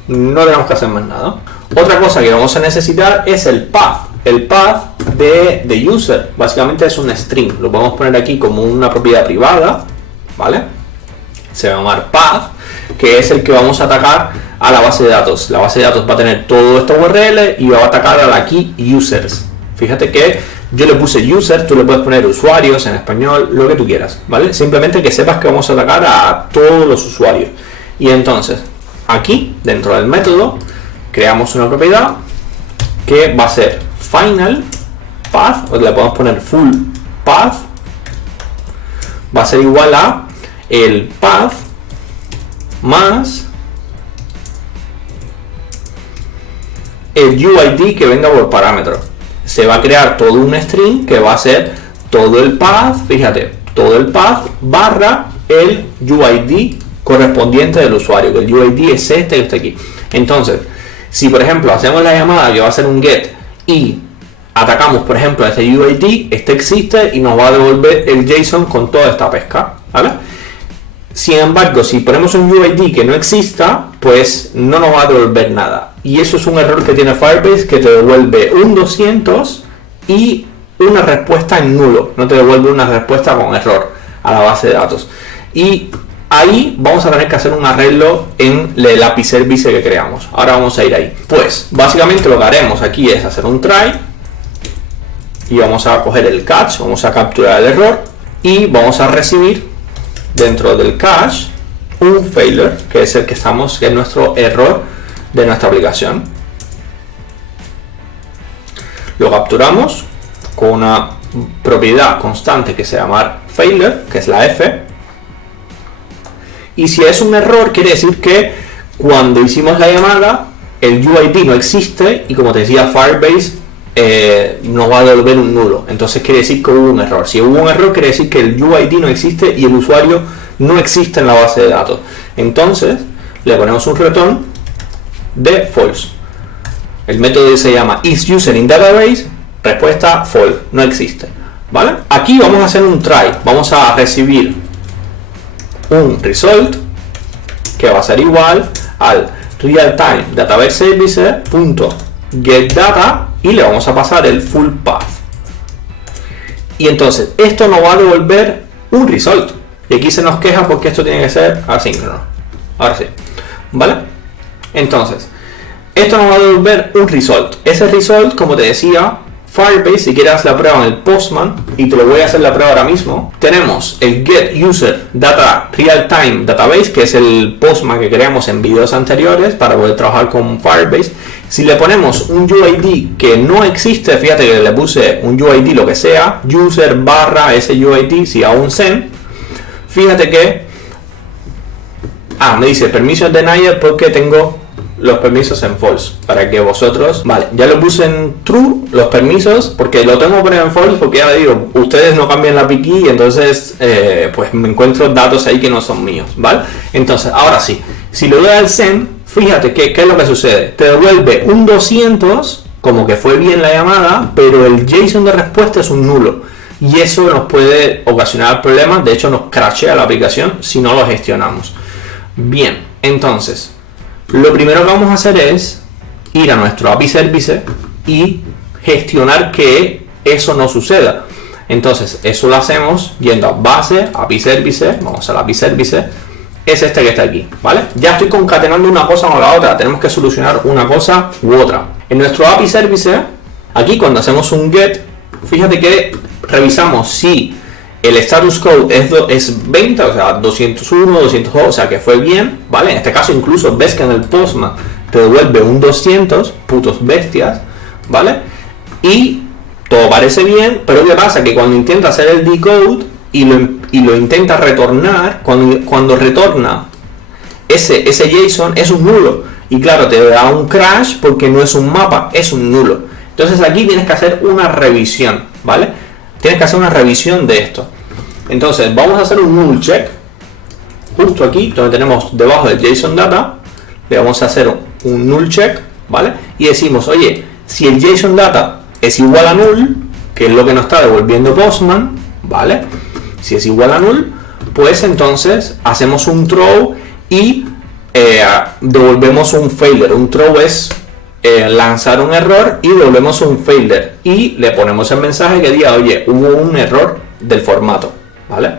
no tenemos que hacer más nada. Otra cosa que vamos a necesitar es el path. El path de user básicamente es un string, lo podemos poner aquí como una propiedad privada, ¿vale? Se va a llamar path, que es el que vamos a atacar a la base de datos. La base de datos va a tener todo esto URL y va a atacar a la key users. Fíjate que yo le puse user, tú le puedes poner usuarios en español, lo que tú quieras, ¿vale? Simplemente que sepas que vamos a atacar a todos los usuarios. Y entonces, aquí, dentro del método, creamos una propiedad que va a ser final path, o le podemos poner full path, va a ser igual a el path más el UID que venga por parámetro. Se va a crear todo un string que va a ser todo el path, fíjate, todo el path barra el UID correspondiente del usuario, que el UID es este que está aquí. Entonces, si por ejemplo hacemos la llamada que va a ser un get y atacamos por ejemplo a este UID, este existe y nos va a devolver el JSON con toda esta pesca, ¿vale? Sin embargo, si ponemos un UID que no exista, pues no nos va a devolver nada. Y eso es un error que tiene Firebase, que te devuelve un 200 y una respuesta en nulo. No te devuelve una respuesta con error a la base de datos. Y Ahí vamos a tener que hacer un arreglo en el API service que creamos. Ahora vamos a ir ahí. Pues básicamente lo que haremos aquí es hacer un try y vamos a coger el catch, vamos a capturar el error y vamos a recibir dentro del catch un failure, que es el que estamos, que es nuestro error de nuestra aplicación. Lo capturamos con una propiedad constante que se llama failure, que es la F. Y si es un error, quiere decir que cuando hicimos la llamada, el UID no existe y, como te decía, Firebase nos va a devolver un nulo. Entonces quiere decir que hubo un error. Si hubo un error, quiere decir que el UID no existe y el usuario no existe en la base de datos. Entonces le ponemos un return de false. El método se llama isUserInDatabase, respuesta false, no existe. ¿Vale? Aquí vamos a hacer un try. Vamos a recibir un result que va a ser igual al realtime database service.getData y le vamos a pasar el full path. Y entonces esto nos va a devolver un result. Y aquí se nos queja porque esto tiene que ser asíncrono. Ahora sí. ¿Vale? Entonces, esto nos va a devolver un result. Ese result, como te decía, Firebase, si quieres hacer la prueba en el Postman, y te lo voy a hacer la prueba ahora mismo, tenemos el Get User Data Real Time Database, que es el Postman que creamos en videos anteriores para poder trabajar con Firebase. Si le ponemos un UID que no existe, fíjate que le puse un UID lo que sea, user barra ese UID, si hago un send, fíjate que me dice permission denied porque tengo los permisos en false, para que vosotros, vale, ya lo puse en true los permisos porque lo tengo que poner en false porque ya le digo, ustedes no cambian la API key y entonces pues me encuentro datos ahí que no son míos, ¿vale? Entonces ahora sí, si le doy al send, fíjate que qué es lo que sucede, te devuelve un 200 como que fue bien la llamada, pero el JSON de respuesta es un nulo y eso nos puede ocasionar problemas. De hecho nos crashea la aplicación si no lo gestionamos bien. Entonces lo primero que vamos a hacer es ir a nuestro API Service y gestionar que eso no suceda. Entonces eso lo hacemos yendo a base, API Service, vamos al API Service, es este que está aquí, ¿vale? Ya estoy concatenando una cosa con la otra, tenemos que solucionar una cosa u otra. En nuestro API Service, aquí cuando hacemos un get, fíjate que revisamos si el status code es 20, o sea, 201, 202, o sea, que fue bien, ¿vale? En este caso incluso ves que en el Postman te devuelve un 200, putos bestias, ¿vale? Y todo parece bien, pero ¿qué pasa? Que cuando intenta hacer el decode y lo intenta retornar, cuando retorna ese JSON es un nulo. Y claro, te da un crash porque no es un mapa, es un nulo. Entonces aquí tienes que hacer una revisión, ¿vale? Tienes que hacer una revisión de esto. Entonces vamos a hacer un null check. Justo aquí, donde tenemos debajo del JSON data, le vamos a hacer un null check, ¿vale? Y decimos, oye, si el JSON data es igual a null, que es lo que nos está devolviendo Postman, ¿vale? Si es igual a null, pues entonces hacemos un throw y devolvemos un failure. Un throw es lanzar un error y devolvemos un failure y le ponemos el mensaje que diga, oye, hubo un error del formato, ¿vale?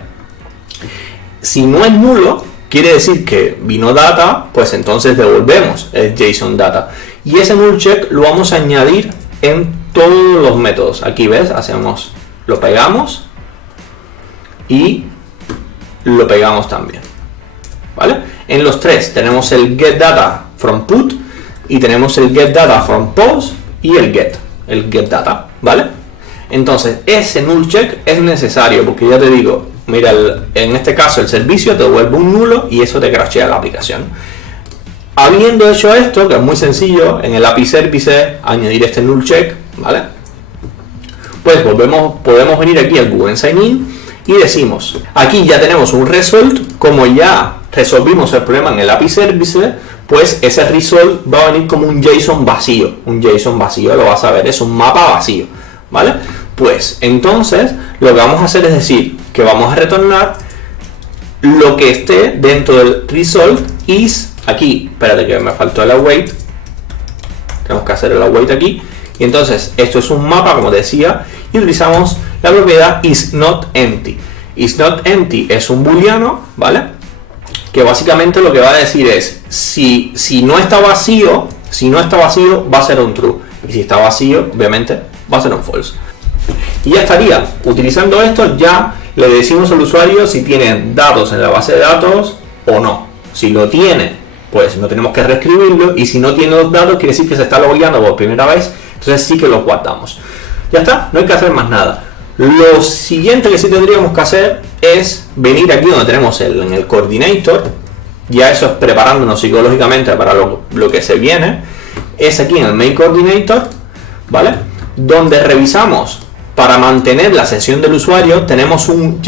Si no es nulo, quiere decir que vino data, pues entonces devolvemos el JSON data y ese null check lo vamos a añadir en todos los métodos. Aquí ves, hacemos, lo pegamos y lo pegamos también, ¿vale? En los tres tenemos el get data from put y tenemos el get data from post y el get data, ¿vale? Entonces ese null check es necesario porque ya te digo, mira, en este caso el servicio te devuelve un nulo y eso te crashea la aplicación. Habiendo hecho esto, que es muy sencillo, en el API Service añadir este null check, ¿vale? Pues podemos venir aquí al Google Sign In y decimos, aquí ya tenemos un result, como ya resolvimos el problema en el API Service, pues ese result va a venir como un JSON vacío. Un JSON vacío, lo vas a ver, es un mapa vacío, ¿vale? Pues entonces lo que vamos a hacer es decir que vamos a retornar lo que esté dentro del result is aquí. Espérate que me faltó el await. Tenemos que hacer el await aquí. Y entonces esto es un mapa, como decía, y utilizamos la propiedad isNotEmpty. isNotEmpty es un booleano, ¿vale? que básicamente lo que va a decir es si no está vacío, va a ser un true, y si está vacío, obviamente va a ser un false. Y ya estaría. Utilizando esto ya le decimos al usuario si tiene datos en la base de datos o no. Si lo tiene, pues no tenemos que reescribirlo, y si no tiene los datos quiere decir que se está logueando por primera vez, entonces sí que los guardamos. Ya está, no hay que hacer más nada. Lo siguiente que sí tendríamos que hacer es venir aquí donde tenemos en el coordinator, ya eso es preparándonos psicológicamente para lo que se viene, es aquí en el main coordinator, ¿vale? Donde revisamos para mantener la sesión del usuario, tenemos un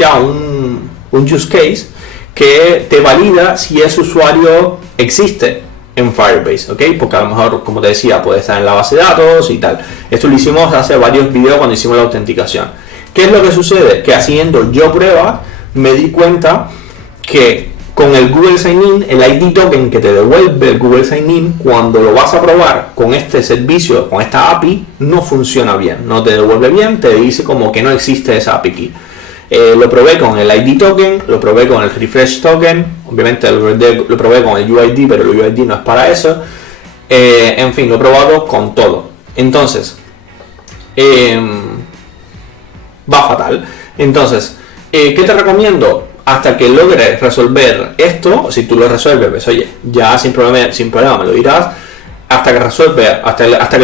use case que te valida si ese usuario existe en Firebase, ¿ok? Porque a lo mejor, como te decía, puede estar en la base de datos y tal. Esto lo hicimos hace varios videos cuando hicimos la autenticación. ¿Qué es lo que sucede? Que haciendo yo pruebas me di cuenta que con el Google Sign-In, el ID token que te devuelve el Google Sign-In, cuando lo vas a probar con este servicio, con esta API, no funciona bien, no te devuelve bien, te dice como que no existe esa API key. Lo probé con el ID token, lo probé con el refresh token, obviamente lo probé con el UID, pero el UID no es para eso. En fin, lo he probado con todo. Entonces, va fatal. Entonces, ¿qué te recomiendo? Hasta que logres resolver esto, si tú lo resuelves, pues oye, ya sin problema me lo dirás. Hasta que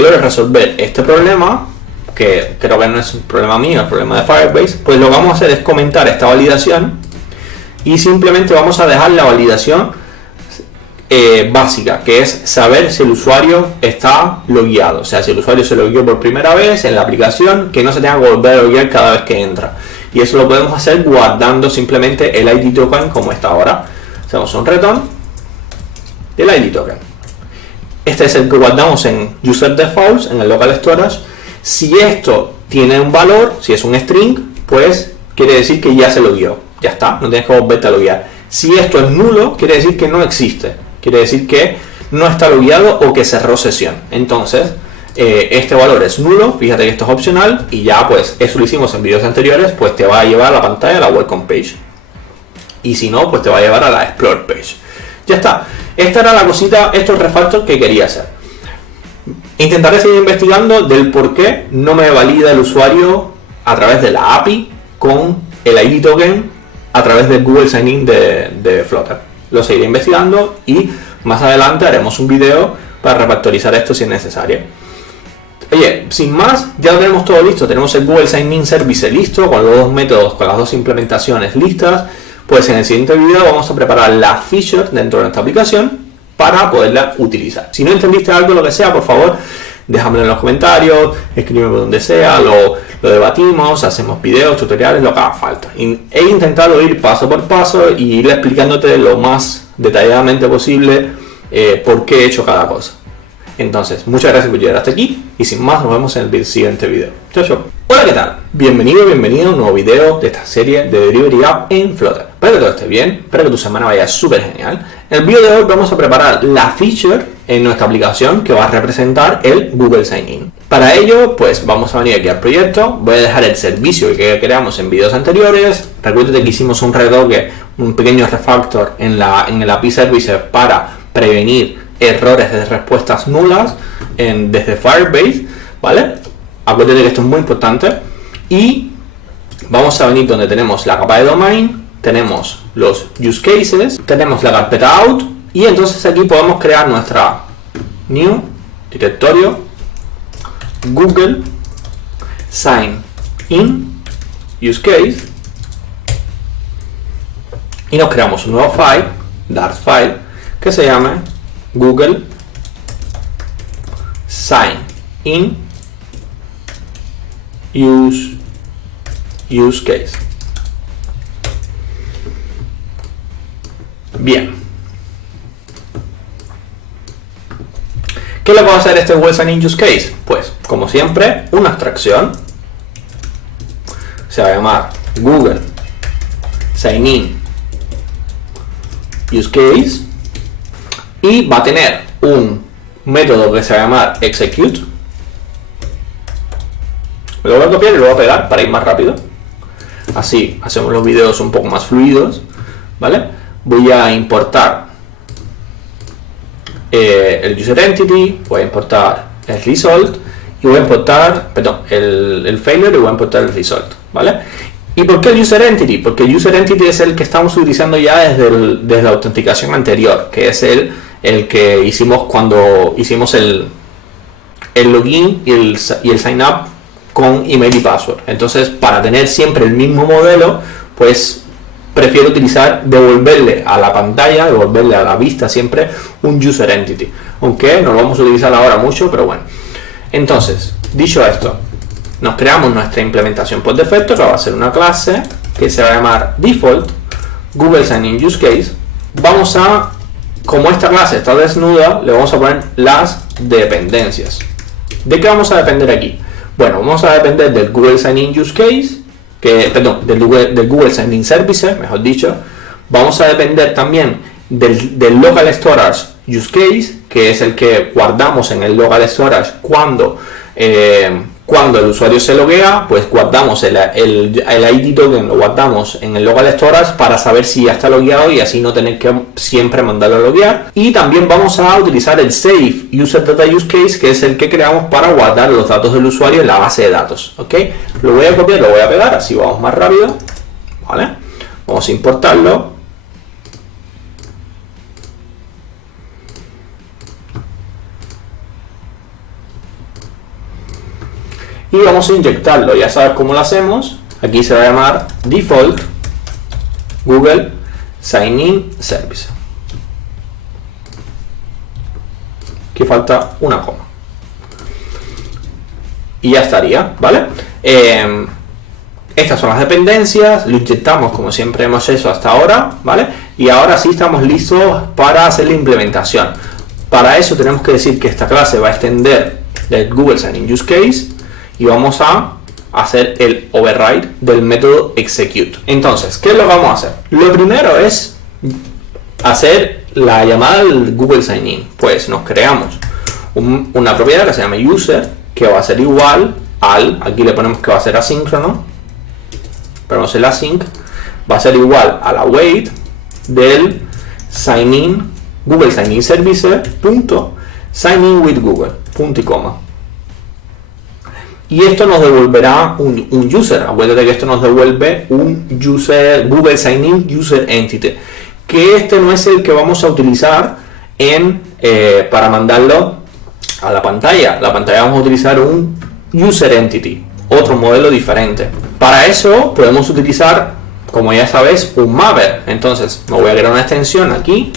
logres resolver este problema, que creo que no es un problema mío, es un problema de Firebase, pues lo que vamos a hacer es comentar esta validación y simplemente vamos a dejar la validación básica, que es saber si el usuario está logueado, o sea, si el usuario se logueó por primera vez en la aplicación, que no se tenga que volver a loguear cada vez que entra. Y eso lo podemos hacer guardando simplemente el ID token como está ahora. Hacemos un return del ID token. Este es el que guardamos en user defaults, en el local storage. Si esto tiene un valor, si es un string, pues quiere decir que ya se logueó. Ya está, no tienes que volverte a loguear. Si esto es nulo, quiere decir que no existe. Quiere decir que no está logueado o que cerró sesión. Entonces, este valor es nulo, fíjate que esto es opcional, y ya pues eso lo hicimos en vídeos anteriores, pues te va a llevar a la pantalla de la welcome page. Y si no, pues te va a llevar a la explore page. Ya está. Esta era la cosita, estos refactors que quería hacer. Intentaré seguir investigando del por qué no me valida el usuario a través de la API con el ID token a través del Google Sign-In de Flutter. Lo seguiré investigando y más adelante haremos un video para refactorizar esto si es necesario. Oye, sin más, ya lo tenemos todo listo. Tenemos el Google Sign-In Service listo, con los dos métodos, con las dos implementaciones listas. Pues en el siguiente video vamos a preparar la feature dentro de nuestra aplicación para poderla utilizar. Si no entendiste algo, lo que sea, por favor, déjamelo en los comentarios, escríbeme donde sea, lo debatimos, hacemos videos, tutoriales, lo que haga falta. He intentado ir paso por paso y ir explicándote lo más detalladamente posible por qué he hecho cada cosa. Entonces, muchas gracias por llegar hasta aquí y sin más nos vemos en el siguiente video. Chao, chao. Hola, ¿qué tal? Bienvenido a un nuevo video de esta serie de Delivery App en Flutter. Espero que todo esté bien, espero que tu semana vaya súper genial. En el video de hoy vamos a preparar la feature en nuestra aplicación que va a representar el Google Sign-In. Para ello, pues vamos a venir aquí al proyecto, voy a dejar el servicio que creamos en videos anteriores. Recuerda que hicimos un retoque, un pequeño refactor en el API Service para prevenir errores de respuestas nulas desde Firebase, ¿vale? Acuérdate que esto es muy importante. Y vamos a venir donde tenemos la capa de domain, tenemos los use cases, tenemos la carpeta out, y entonces aquí podemos crear nuestra new directorio Google Sign In Use Case, y nos creamos un nuevo file, Dart file, que se llama Google Sign In Use Case. Bien. ¿Qué le puedo hacer a este Google Sign In Use Case? Pues, como siempre, una abstracción. Se va a llamar Google Sign In Use Case. Y va a tener un método que se va a llamar execute. Me lo voy a copiar y lo voy a pegar para ir más rápido. Así hacemos los videos un poco más fluidos, ¿vale? voy a importar el user entity, voy a importar el result y voy a importar, perdón, el failure y voy a importar el result, ¿vale? ¿Y por qué el user entity? Porque el user entity es el que estamos utilizando ya desde la autenticación anterior, que es el que hicimos cuando hicimos el login y el sign up con email y password. Entonces, para tener siempre el mismo modelo, pues prefiero utilizar, devolverle a la pantalla, devolverle a la vista siempre un user entity, aunque no lo vamos a utilizar ahora mucho, pero bueno. Entonces, dicho esto, nos creamos nuestra implementación por defecto, que va a ser una clase que se va a llamar default Google Sign-in Use Case. Vamos a, como esta clase está desnuda, le vamos a poner las dependencias. ¿De qué vamos a depender aquí? Bueno, vamos a depender del Google Sign-in Use Case, del Google Sign-in Service, mejor dicho. Vamos a depender también del Local Storage Use Case, que es el que guardamos en el Local Storage cuando el usuario se loguea, pues guardamos el ID token, lo guardamos en el Local Storage para saber si ya está logueado y así no tener que siempre mandarlo a loguear. Y también vamos a utilizar el Safe User Data Use Case, que es el que creamos para guardar los datos del usuario en la base de datos. ¿Ok? Lo voy a copiar, lo voy a pegar, así vamos más rápido. ¿Vale? Vamos a importarlo. Y vamos a inyectarlo, ya sabes cómo lo hacemos. Aquí se va a llamar default Google Sign-in Service. Aquí falta una coma. Y ya estaría, ¿vale? Estas son las dependencias, lo inyectamos como siempre hemos hecho hasta ahora, ¿vale? Y ahora sí estamos listos para hacer la implementación. Para eso tenemos que decir que esta clase va a extender del Google Sign-in Use Case y vamos a hacer el override del método execute. Entonces, ¿qué es lo que vamos a hacer? Lo primero es hacer la llamada al Google Sign-in. Pues nos creamos una propiedad que se llama user, que va a ser igual al, aquí le ponemos que va a ser asíncrono, ponemos el async, va a ser igual a la await del sign-in, Google Sign-in Service, punto, sign-in with Google, punto y coma. Y esto nos devolverá un user. Acuérdate que esto nos devuelve un user, Google Sign-in User Entity. Que este no es el que vamos a utilizar para mandarlo a la pantalla. La pantalla vamos a utilizar un User Entity, otro modelo diferente. Para eso podemos utilizar, como ya sabes, un mapper. Entonces me voy a crear una extensión aquí.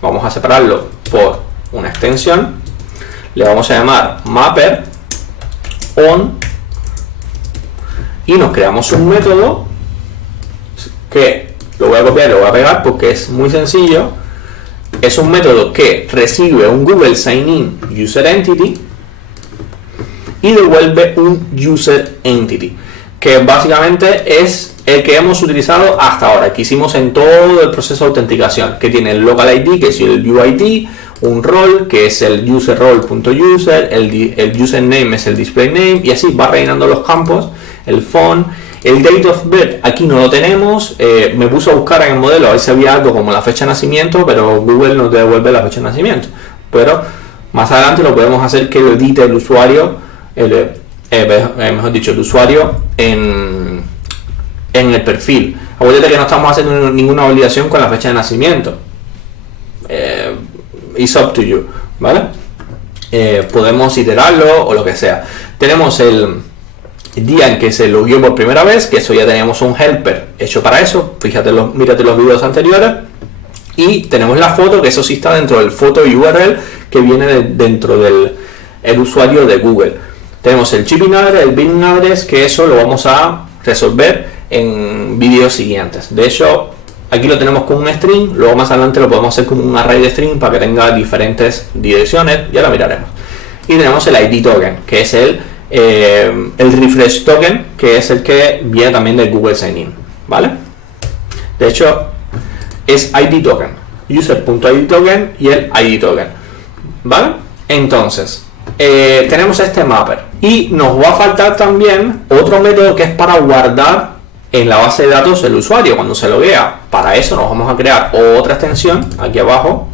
Vamos a separarlo por una extensión. Le vamos a llamar mapper on y nos creamos un método que lo voy a copiar y lo voy a pegar porque es muy sencillo. Es un método que recibe un Google Sign-in User Entity y devuelve un User Entity, que básicamente es el que hemos utilizado hasta ahora, que hicimos en todo el proceso de autenticación, que tiene el local ID, que es el UID, un rol, que es el user role.user, el username es el display name, y así va rellenando los campos, el phone, el date of birth, aquí no lo tenemos. Me puse a buscar en el modelo a ver si había algo como la fecha de nacimiento, pero Google nos devuelve la fecha de nacimiento. Pero más adelante lo podemos hacer que lo edite el usuario, mejor dicho, el usuario en el perfil. Acuérdate que no estamos haciendo ninguna obligación con la fecha de nacimiento. It's up to you, ¿vale? Podemos iterarlo o lo que sea. Tenemos el día en que se logueó por primera vez, que eso ya teníamos un helper hecho para eso. Fíjate, mírate los videos anteriores. Y tenemos la foto, que eso sí está dentro del photo URL que viene dentro del usuario de Google. Tenemos el shipping address, el billing address, que eso lo vamos a resolver en vídeos siguientes. De hecho, aquí lo tenemos con un string, luego más adelante lo podemos hacer como un array de string para que tenga diferentes direcciones, ya lo miraremos. Y tenemos el ID token, que es el refresh token, que es el que viene también del Google Sign-in, ¿vale? De hecho, es ID token, user.id token y el ID token, ¿vale? Entonces, tenemos este mapper y nos va a faltar también otro método que es para guardar en la base de datos del usuario cuando se loguea. Para eso nos vamos a crear otra extensión aquí abajo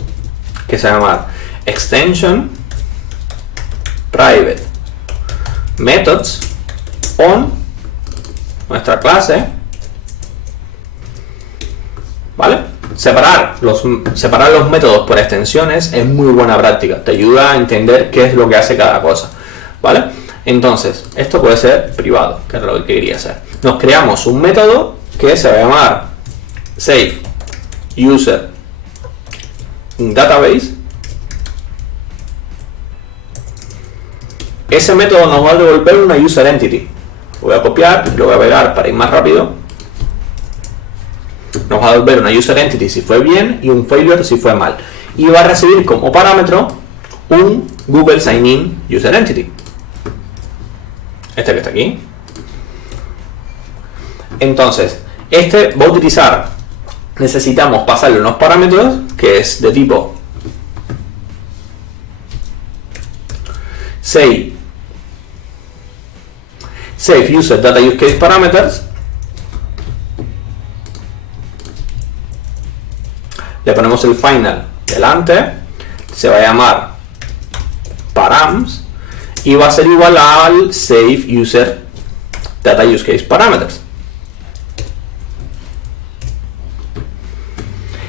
que se llama extension private methods on nuestra clase, ¿vale? Separar los métodos por extensiones es muy buena práctica, te ayuda a entender qué es lo que hace cada cosa, ¿vale? Entonces, esto puede ser privado, que es lo que quería hacer. Nos creamos un método que se va a llamar save user database. Ese método nos va a devolver una user entity. Lo voy a copiar y lo voy a pegar para ir más rápido. Nos va a devolver una user entity si fue bien y un failure si fue mal. Y va a recibir como parámetro un Google Sign In user entity. Este que está aquí. Entonces, este va a utilizar, necesitamos pasarle unos parámetros que es de tipo save user data use case parameters. Le ponemos el final delante, se va a llamar params y va a ser igual al save user data use case parameters.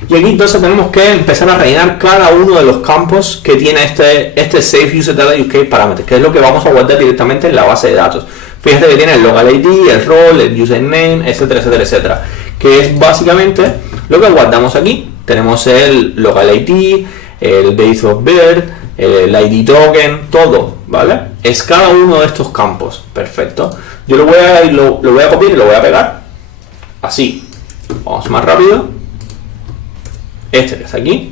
Y aquí entonces tenemos que empezar a rellenar cada uno de los campos que tiene este save user data use case parameters, que es lo que vamos a guardar directamente en la base de datos. Fíjate que tiene el local ID, el role, el username, etcétera, etcétera, etcétera, que es básicamente lo que guardamos aquí. Tenemos el local ID, el date of birth, el ID token, todo, ¿vale? Es cada uno de estos campos. Perfecto. Yo lo voy a copiar y lo voy a pegar. Así. Vamos más rápido. Este que está aquí,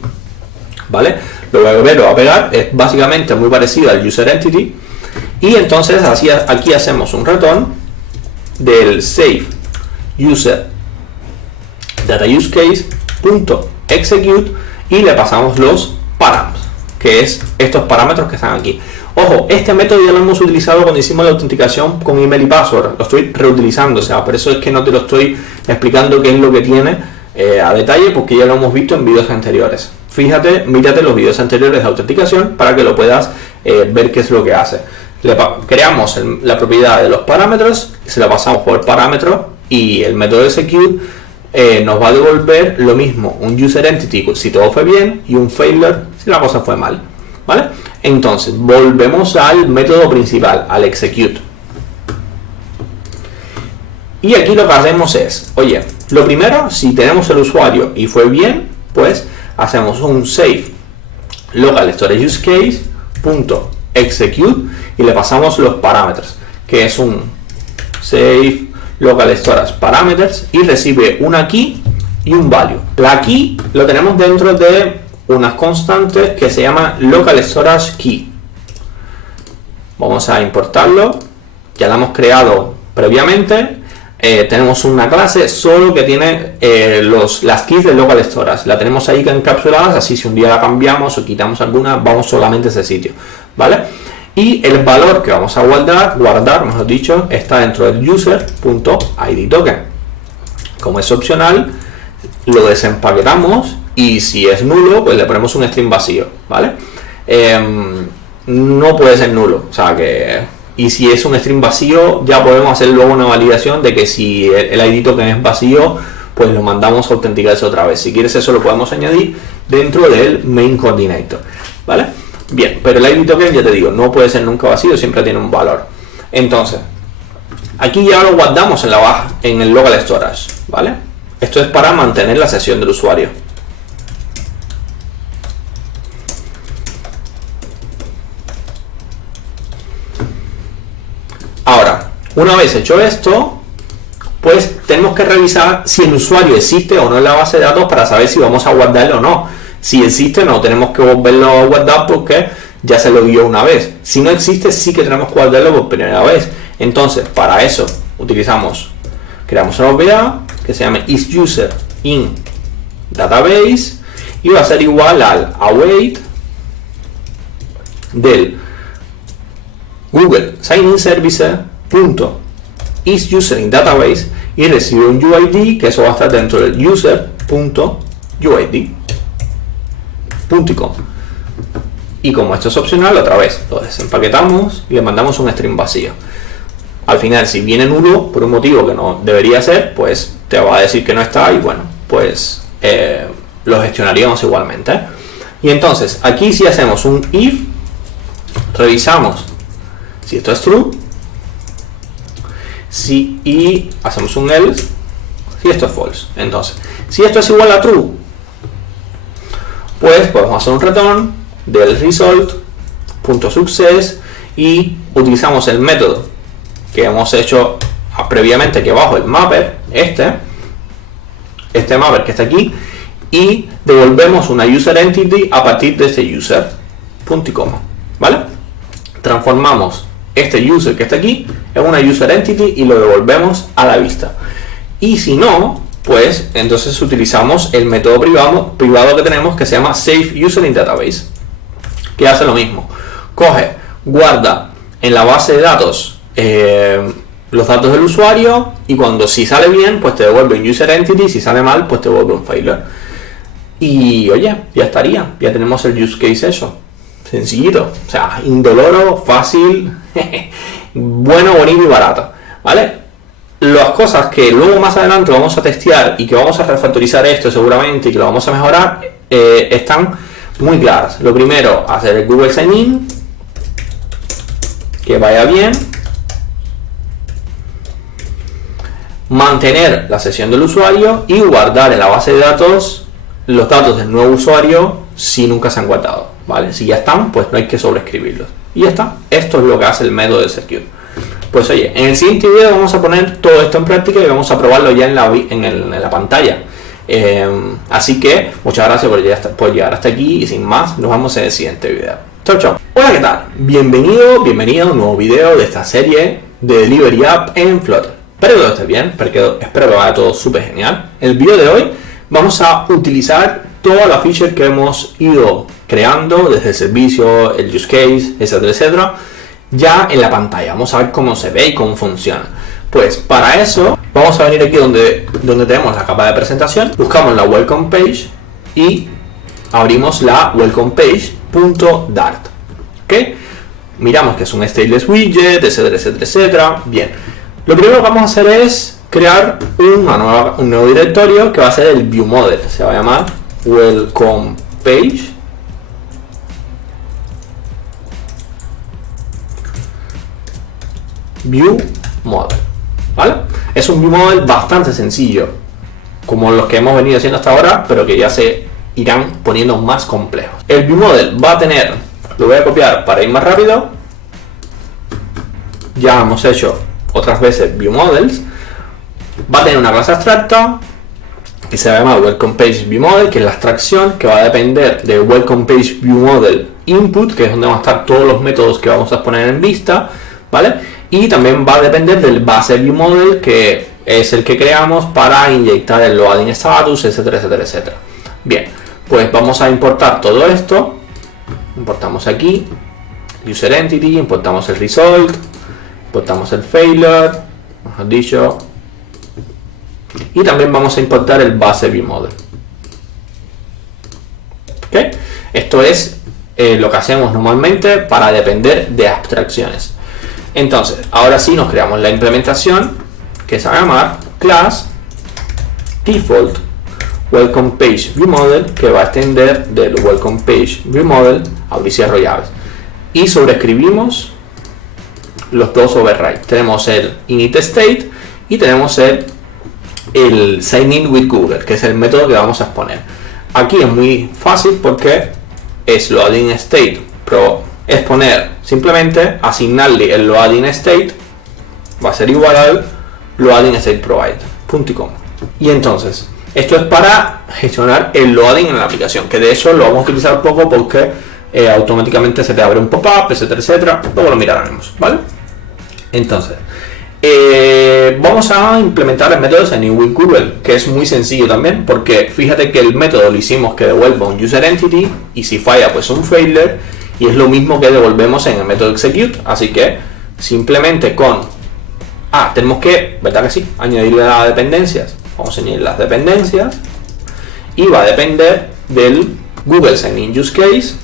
¿vale? Lo voy a copiar, lo voy a pegar. Es básicamente muy parecido al user entity. Y entonces así, aquí hacemos un return del save user data use case punto execute y le pasamos los params, que es estos parámetros que están aquí. Ojo, este método ya lo hemos utilizado cuando hicimos la autenticación con email y password, lo estoy reutilizando, o sea, por eso es que no te lo estoy explicando qué es lo que tiene a detalle, porque ya lo hemos visto en vídeos anteriores. Fíjate, mírate los vídeos anteriores de autenticación para que lo puedas ver qué es lo que hace. Creamos la propiedad de los parámetros, se la pasamos por parámetro y el método execute nos va a devolver lo mismo, un user entity si todo fue bien y un failure si la cosa fue mal, ¿vale? Entonces volvemos al método principal, al execute, y aquí lo que hacemos es, oye, lo primero, si tenemos el usuario y fue bien, pues hacemos un save local storage use case punto execute y le pasamos los parámetros, que es un save local storage parameters y recibe una key y un value. La key lo tenemos dentro de unas constantes que se llama local storage key. Vamos a importarlo, ya la hemos creado previamente. Tenemos una clase solo que tiene las keys del local storage, la tenemos ahí encapsuladas, así si un día la cambiamos o quitamos alguna, vamos solamente a ese sitio, ¿vale? Y el valor que vamos a guardar, mejor dicho, está dentro del user.id token. Como es opcional, lo desempaquetamos y si es nulo, pues le ponemos un string vacío, ¿vale? No puede ser nulo, o sea que... Y si es un string vacío, ya podemos hacer luego una validación de que si el ID token es vacío, pues lo mandamos a autenticarse otra vez. Si quieres eso lo podemos añadir dentro del main coordinator, ¿vale? Bien, pero el ID token, ya te digo, no puede ser nunca vacío, siempre tiene un valor. Entonces, aquí ya lo guardamos en el local storage, ¿vale? Esto es para mantener la sesión del usuario. Ahora, una vez hecho esto, pues tenemos que revisar si el usuario existe o no en la base de datos para saber si vamos a guardarlo o no. Si existe, no tenemos que volverlo a guardar porque ya se lo dio una vez. Si no existe, sí que tenemos que guardarlo por primera vez. Entonces, para eso creamos una propiedad que se llama isUser in database y va a ser igual al await del Google Sign In Service isUser in database y recibe un UID, que eso va a estar dentro del user.uid.com. Y como esto es opcional, otra vez lo desempaquetamos y le mandamos un string vacío. Al final, si viene nulo por un motivo que no debería ser, pues te va a decir que no está y bueno, pues lo gestionaríamos igualmente. Y entonces, aquí si hacemos un if, revisamos si esto es true, y hacemos un else si esto es false. Entonces, si esto es igual a true, pues podemos hacer un return del result.success y utilizamos el método que hemos hecho previamente, que bajo el mapper, este mapper que está aquí, y devolvemos una user entity a partir de este user.com, ¿vale? Transformamos este user que está aquí en una user entity y lo devolvemos a la vista. Y si no, pues entonces utilizamos el método privado que tenemos, que se llama save user in database, que hace lo mismo. Coge, guarda en la base de datos los datos del usuario, y cuando si sale bien, pues te devuelve un user entity, si sale mal, pues te devuelve un failure. Y oye, ya estaría, ya tenemos el use case hecho. Sencillito, o sea, indoloro, fácil, bueno, bonito y barato, ¿vale? Las cosas que luego más adelante vamos a testear y que vamos a refactorizar esto seguramente y que lo vamos a mejorar, están muy claras. Lo primero, hacer el Google Sign In, que vaya bien. Mantener la sesión del usuario y guardar en la base de datos los datos del nuevo usuario si nunca se han guardado, ¿vale? Si ya están, pues no hay que sobreescribirlos. Y ya está. Esto es lo que hace el método de Secure. Pues oye, en el siguiente video vamos a poner todo esto en práctica y vamos a probarlo ya en la pantalla. Así que muchas gracias por llegar hasta aquí y sin más, nos vemos en el siguiente video. Chao, chao. Hola, ¿qué tal? Bienvenido a un nuevo video de esta serie de Delivery App en Flutter. Espero que todo esté bien, espero que vaya todo súper genial. En el video de hoy vamos a utilizar toda la feature que hemos ido creando desde el servicio, el use case, etcétera, etcétera, ya en la pantalla. Vamos a ver cómo se ve y cómo funciona. Pues para eso vamos a venir aquí donde tenemos la capa de presentación, buscamos la welcome page y abrimos la welcome page.dart. ¿Ok? Miramos que es un stateless widget, etcétera, etcétera, etcétera. Bien. Lo primero que vamos a hacer es crear un nuevo directorio que va a ser el view model. Se va a llamar welcome page view model, ¿vale? Es un view model bastante sencillo, como los que hemos venido haciendo hasta ahora, pero que ya se irán poniendo más complejos. El view model va a tener, lo voy a copiar para ir más rápido, ya hemos hecho otras veces view models, va a tener una clase abstracta que se va a llamar welcome page view model, que es la abstracción que va a depender de welcome page view model input, que es donde van a estar todos los métodos que vamos a poner en vista, ¿vale? Y también va a depender del base view model, que es el que creamos para inyectar el loading status, etcétera, etcétera, etcétera. Bien, pues vamos a importar todo esto. Importamos aquí user entity, importamos el result, importamos el failure, mejor dicho, y también vamos a importar el base view model. ¿Okay? Esto es lo que hacemos normalmente para depender de abstracciones. Entonces, ahora sí nos creamos la implementación que se va a llamar class default welcome page view model, que va a extender del welcome page view model a abrir y cierro llaves. Y sobreescribimos los dos overrides. Tenemos el init state y tenemos el sign in with Google, que es el método que vamos a exponer. Aquí es muy fácil porque es loading state, pero es poner simplemente asignarle el loading state, va a ser igual al loading state provide.com. Y entonces esto es para gestionar el loading en la aplicación, que de hecho lo vamos a utilizar poco porque automáticamente se te abre un pop-up, etcétera, etcétera. Luego lo miraremos, ¿vale? Entonces vamos a implementar el método sign in with Google, que es muy sencillo también, porque fíjate que el método lo hicimos que devuelva un user entity y si falla pues un failure, y es lo mismo que devolvemos en el método execute. Así que simplemente con tenemos que, ¿verdad que sí? Añadirle las dependencias. Vamos a añadir las dependencias y va a depender del Google Sign-in Use Case,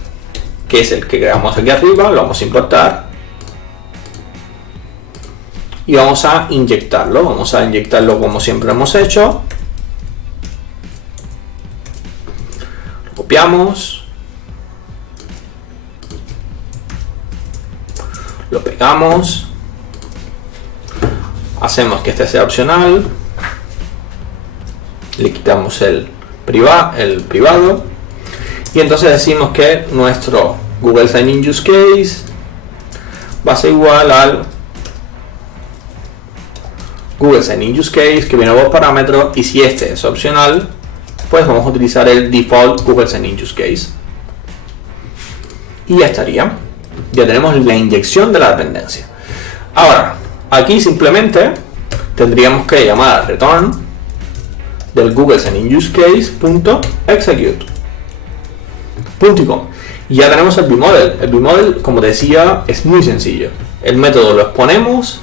que es el que creamos aquí arriba. Lo vamos a importar y vamos a inyectarlo. Vamos a inyectarlo como siempre hemos hecho. Lo copiamos, lo pegamos, hacemos que este sea opcional, le quitamos el privado y entonces decimos que nuestro Google Sign-in Use Case va a ser igual al Google Sign-in Use Case, que viene por parámetros, y si este es opcional, pues vamos a utilizar el default Google Sign-in Use Case y ya estaría. Ya tenemos la inyección de la dependencia. Ahora, aquí simplemente tendríamos que llamar a return del Google Sign-in Use Case.execute .com. Y ya tenemos el vModel. El vModel, como decía, es muy sencillo. El método lo exponemos,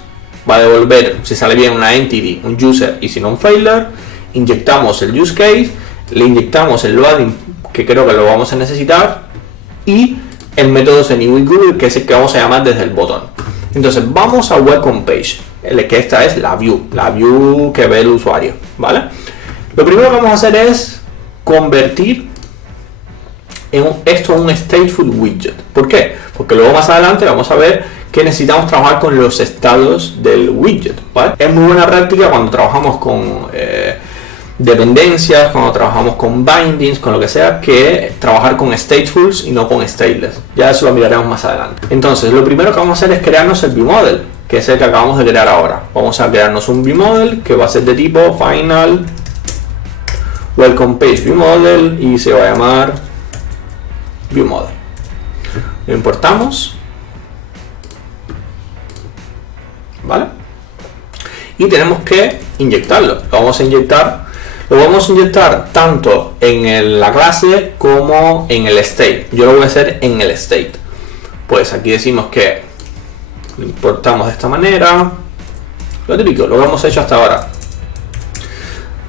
va a devolver, si sale bien, una entity, un user, y si no un failure. Inyectamos el use case, le inyectamos el loading, que creo que lo vamos a necesitar, y el método SigninWithGoogle, que es el que vamos a llamar desde el botón. Entonces vamos a Welcome Page, que esta es la view que ve el usuario, ¿vale? Lo primero que vamos a hacer es convertir esto en un stateful widget. ¿Por qué? Porque luego más adelante vamos a ver que necesitamos trabajar con los estados del widget, ¿vale? Es muy buena práctica cuando trabajamos con dependencias, cuando trabajamos con bindings, con lo que sea, que trabajar con statefuls y no con stateless. Ya eso lo miraremos más adelante. Entonces, lo primero que vamos a hacer es crearnos el vModel, que es el que acabamos de crear ahora. Vamos a crearnos un vModel que va a ser de tipo final welcome page vModel y se va a llamar vModel. Lo importamos, ¿vale? Y tenemos que inyectarlo. Lo vamos a inyectar tanto en la clase como en el state. Yo lo voy a hacer en el state. Pues aquí decimos que lo importamos de esta manera. Lo típico, lo que hemos hecho hasta ahora.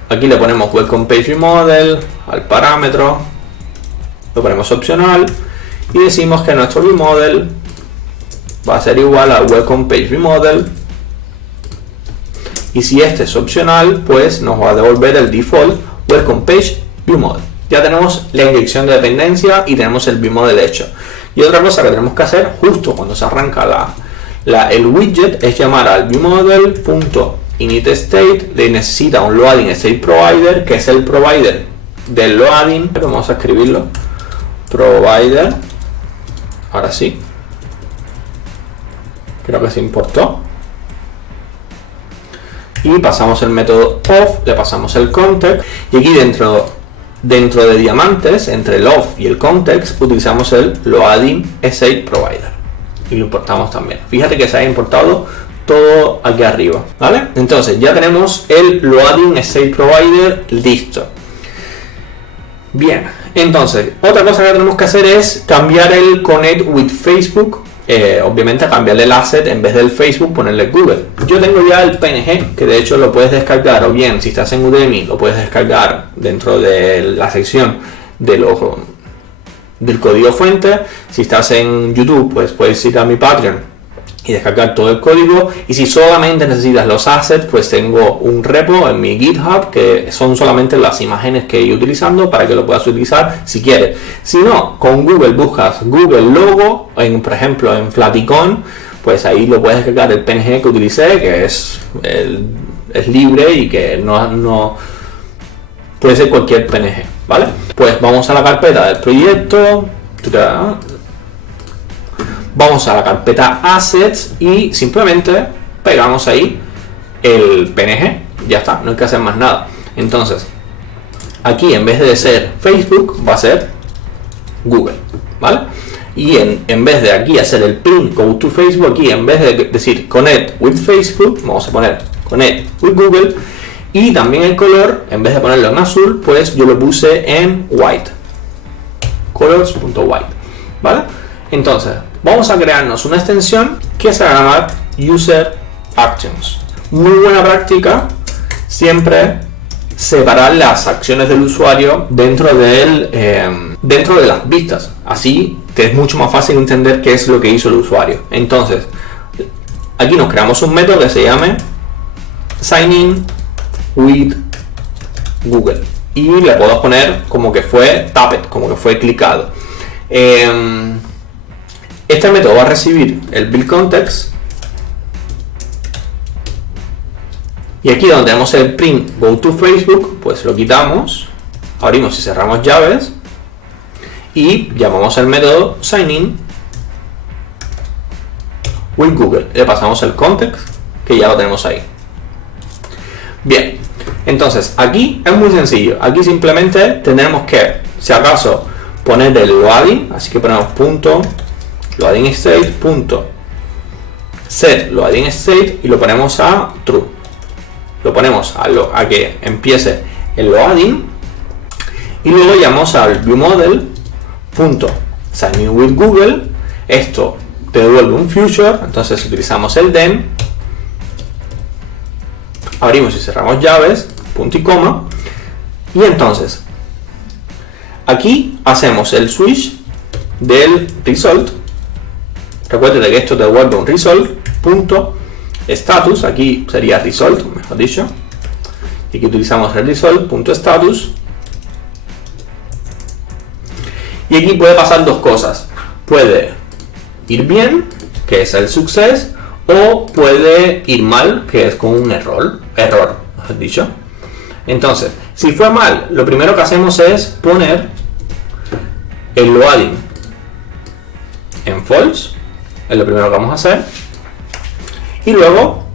Aquí le ponemos welcome page vModel al parámetro, lo ponemos opcional y decimos que nuestro vModel va a ser igual a welcome page vModel, y si este es opcional, pues nos va a devolver el default welcome page vModel. Ya tenemos la inyección de dependencia y tenemos el vModel hecho. Y otra cosa que tenemos que hacer justo cuando se arranca el widget es llamar al vModel.initState. Le necesita un loading state provider, que es el provider del loading. Vamos a escribirlo, provider. Ahora sí, creo que se importó. Y pasamos el método of, le pasamos el context, y aquí dentro de diamantes, entre el of y el context, utilizamos el loading state provider y lo importamos también. Fíjate que se ha importado todo aquí arriba, ¿vale? Entonces ya tenemos el loading state provider listo. Bien, entonces otra cosa que tenemos que hacer es cambiar el connect with Facebook. Obviamente cambiarle el asset, en vez del Facebook ponerle Google. Yo tengo ya el PNG, que de hecho lo puedes descargar, o bien si estás en Udemy lo puedes descargar dentro de la sección del código fuente. Si estás en YouTube, pues puedes ir a mi Patreon y descargar todo el código. Y si solamente necesitas los assets, pues tengo un repo en mi GitHub que son solamente las imágenes que he utilizando para que lo puedas utilizar si quieres. Si no, con Google buscas Google Logo, por ejemplo en Flaticon, pues ahí lo puedes descargar el PNG que utilicé, que es libre y que no puede ser cualquier PNG, ¿vale? Pues vamos a la carpeta del proyecto. Vamos a la carpeta Assets y simplemente pegamos ahí el PNG. Ya está, no hay que hacer más nada. Entonces, aquí en vez de ser Facebook, va a ser Google, ¿vale? Y en vez de aquí hacer el print go to Facebook, aquí en vez de decir connect with Facebook, vamos a poner connect with Google. Y también el color, en vez de ponerlo en azul, pues yo lo puse en white, colors.white, ¿vale? Entonces, vamos a crearnos una extensión que se va a llamar User Actions. muy buena práctica siempre separar las acciones del usuario dentro de las vistas. Así te es mucho más fácil entender qué es lo que hizo el usuario. Entonces, aquí nos creamos un método que se llame sign in with Google y le puedo poner como que fue tapped, como que fue clicado. Este método va a recibir el build context y aquí donde tenemos el print go to Facebook, pues lo quitamos, abrimos y cerramos llaves y llamamos el método sign in with Google. Le pasamos el context que ya lo tenemos ahí. Bien, entonces aquí es muy sencillo. Aquí simplemente tenemos que, si acaso, poner el loading, así que ponemos punto loading state punto set loading state y lo ponemos a true. Lo ponemos a que empiece el loading y luego llamamos al viewModel punto sign in with Google. Esto te devuelve un future, entonces utilizamos el then, abrimos y cerramos llaves, punto y coma, y entonces aquí hacemos el switch del result. Recuerda que esto te devuelve un result punto status, aquí sería result, mejor dicho, y aquí utilizamos el result punto status. Y aquí puede pasar dos cosas, puede ir bien, que es el success, o puede ir mal, que es con un error, mejor dicho. Entonces, si fue mal, lo primero que hacemos es poner el loading en false, es lo primero que vamos a hacer, y luego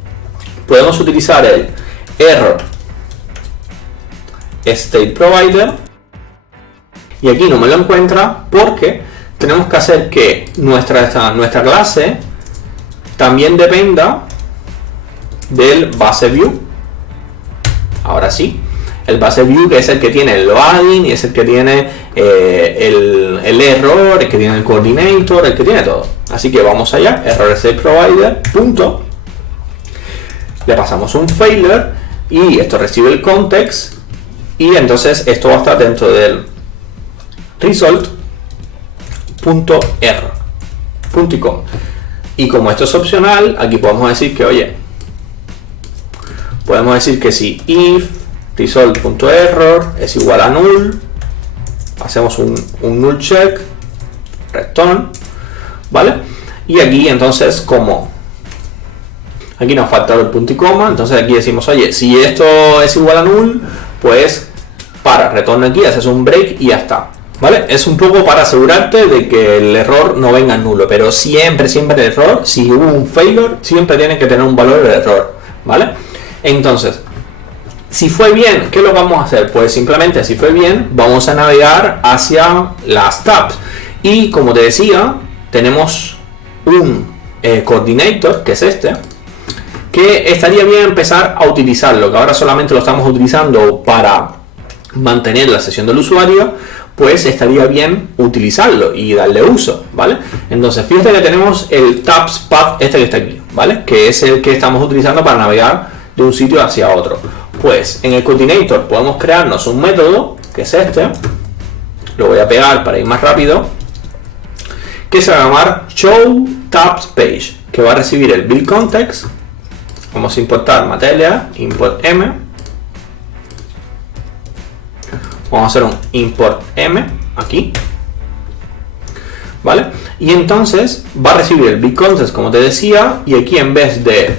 podemos utilizar el error state provider, y aquí no me lo encuentra porque tenemos que hacer que nuestra clase también dependa del base view. Ahora sí, el base view, que es el que tiene el loading y es el que tiene el error, el que tiene el coordinator, el que tiene todo. Así que vamos allá, error state provider punto, le pasamos un failure y esto recibe el context y entonces esto va a estar dentro del result punto error punto y com. Y como esto es opcional, aquí podemos decir que, oye, podemos decir que si if result.error es igual a null, hacemos un null check, return, ¿vale? Y aquí entonces, como aquí nos falta el punto y coma, entonces aquí decimos, oye, si esto es igual a null, pues para, retorno aquí, haces un break y ya está. ¿Vale? Es un poco para asegurarte de que el error no venga nulo, pero siempre el error, si hubo un failure, siempre tiene que tener un valor de error, ¿vale? Entonces, si fue bien, ¿qué lo vamos a hacer? Pues simplemente, si fue bien, vamos a navegar hacia las tabs. Y como te decía, tenemos un coordinator, que es este, que estaría bien empezar a utilizarlo, que ahora solamente lo estamos utilizando para mantener la sesión del usuario, pues estaría bien utilizarlo y darle uso, ¿vale? Entonces, fíjate que tenemos el tabs path este que está aquí, ¿vale? Que es el que estamos utilizando para navegar de un sitio hacia otro. Pues en el coordinator podemos crearnos un método, que es este, lo voy a pegar para ir más rápido, que se va a llamar show tabs page, que va a recibir el build context. Vamos a importar materia, import m. Vamos a hacer un import m aquí, ¿vale? Y entonces va a recibir el build context, como te decía, y aquí en vez de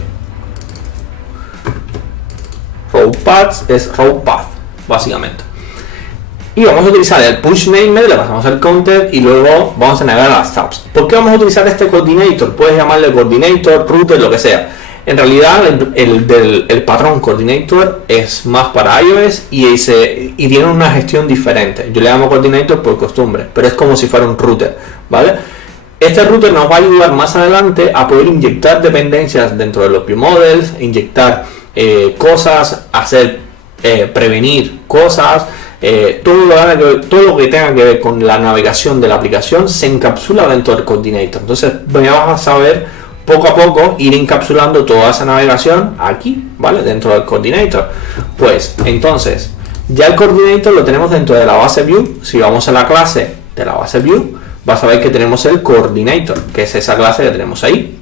row paths es row path, básicamente. Y vamos a utilizar el push name, le pasamos el counter y luego vamos a navegar a las tabs. ¿Por qué vamos a utilizar este coordinator? Puedes llamarle coordinator, router, lo que sea. En realidad el patrón coordinator es más para iOS y tiene una gestión diferente. Yo le llamo coordinator por costumbre, pero es como si fuera un router, ¿vale? Este router nos va a ayudar más adelante a poder inyectar dependencias dentro de los viewModels, inyectar cosas, prevenir cosas, todo lo que tenga que ver con la navegación de la aplicación se encapsula dentro del coordinator. Entonces ya vas a saber poco a poco ir encapsulando toda esa navegación aquí, ¿vale? Dentro del coordinator. Pues entonces, ya el coordinator lo tenemos dentro de la base view. Si vamos a la clase de la base view, vas a ver que tenemos el coordinator, que es esa clase que tenemos ahí,